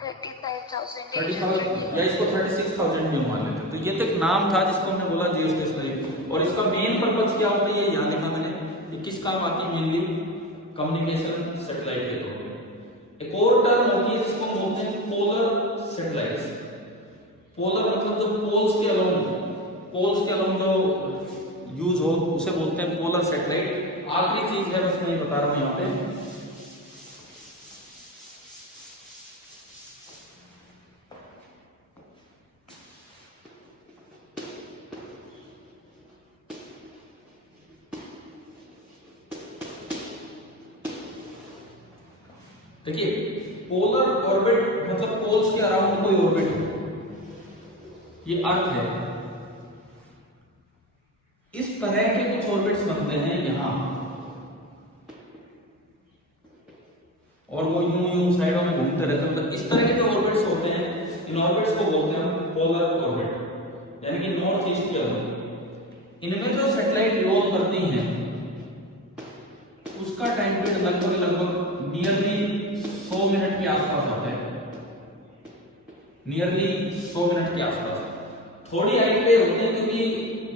35,000 या इसको 36,000 भी मान लेते। तो ये तो एक नाम था जिसको हमने बोला जियो स्टेशनरी, और इसका मेन पर्पस क्या होता है ये यहाँ लिखा मैंने, ये किस काम आती है? मेनली कम्युनिकेशन सैटेलाइट के तौर पे। एक और टर्म होती है जिसको बोलते हैं पोलर सैटेलाइट्स। पोलर मतलब जो पोल्स के अलोंग जो यूज हो उसे बोलते हैं पोलर सैटेलाइट। आखिरी चीज है बस मैं बता रहा हूं यहाँ पे, देखिए पोलर ऑर्बिट मतलब पोल्स के अराउंड कोई ऑर्बिट हो, ये अर्थ है। इस तरह के कुछ ऑर्बिट्स बनते हैं यहां, और वो यूं साइडों में घूमते रहते हैं। मतलब इस तरह के जो ऑर्बिट्स होते हैं, इन ऑर्बिट्स को बोलते हैं पोलर ऑर्बिट, यानी कि नॉर्थ ईस्ट के ऑर्बिट। इनमें जो सैटेलाइट रिवॉल्व करती हैं उसका टाइम पीरियड लगभग नियरली 100 मिनट के आसपास होता है, नियरली 100 मिनट के आसपास। थोड़ी हाइट पे होते हैं क्योंकि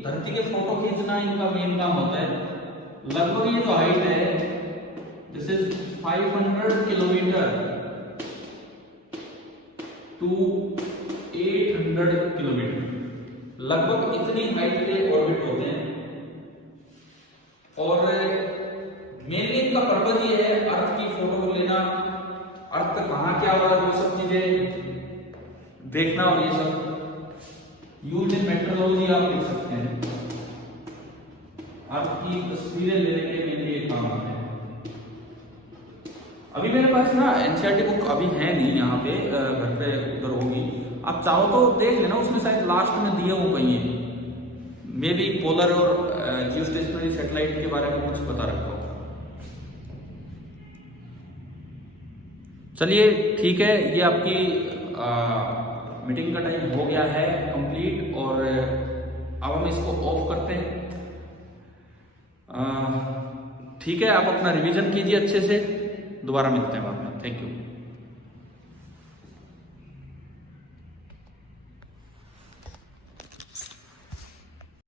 धरती के फोटो खींचना इनका मेन काम होता है। लगभग ये जो हाइट है this is 500 kilometre to 800 kilometre, लगभग इतनी हाइट पे ऑर्बिट होते हैं। और मेनली इनका पर्पज ये है अर्थ की फोटो को लेना, अर्थ कहाँ क्या हो रहा है वो सब चीजें देखना, और ये सब यूज इन मेट्रोलॉजी आप लिख सकते हैं। अर्थ की तस्वीरें लेने के मेनली ये काम आते हैं। अभी मेरे पास ना एनसीईआरटी बुक अभी है नहीं यहाँ पे, घर पे उधर होगी, आप चाहो तो देख लेना, उसमें शायद लास्ट में दिए वो कहीं है, मे बी पोलर और जियोस्टेशनरी सैटेलाइट के बारे में कुछ बता रखा होगा। चलिए ठीक है, ये आपकी मीटिंग का टाइम हो गया है कंप्लीट, और अब हम इसको ऑफ करते हैं। ठीक है, आप अपना रिवीजन कीजिए अच्छे से, दोबारा मिलते हैं बाद में। Thank you.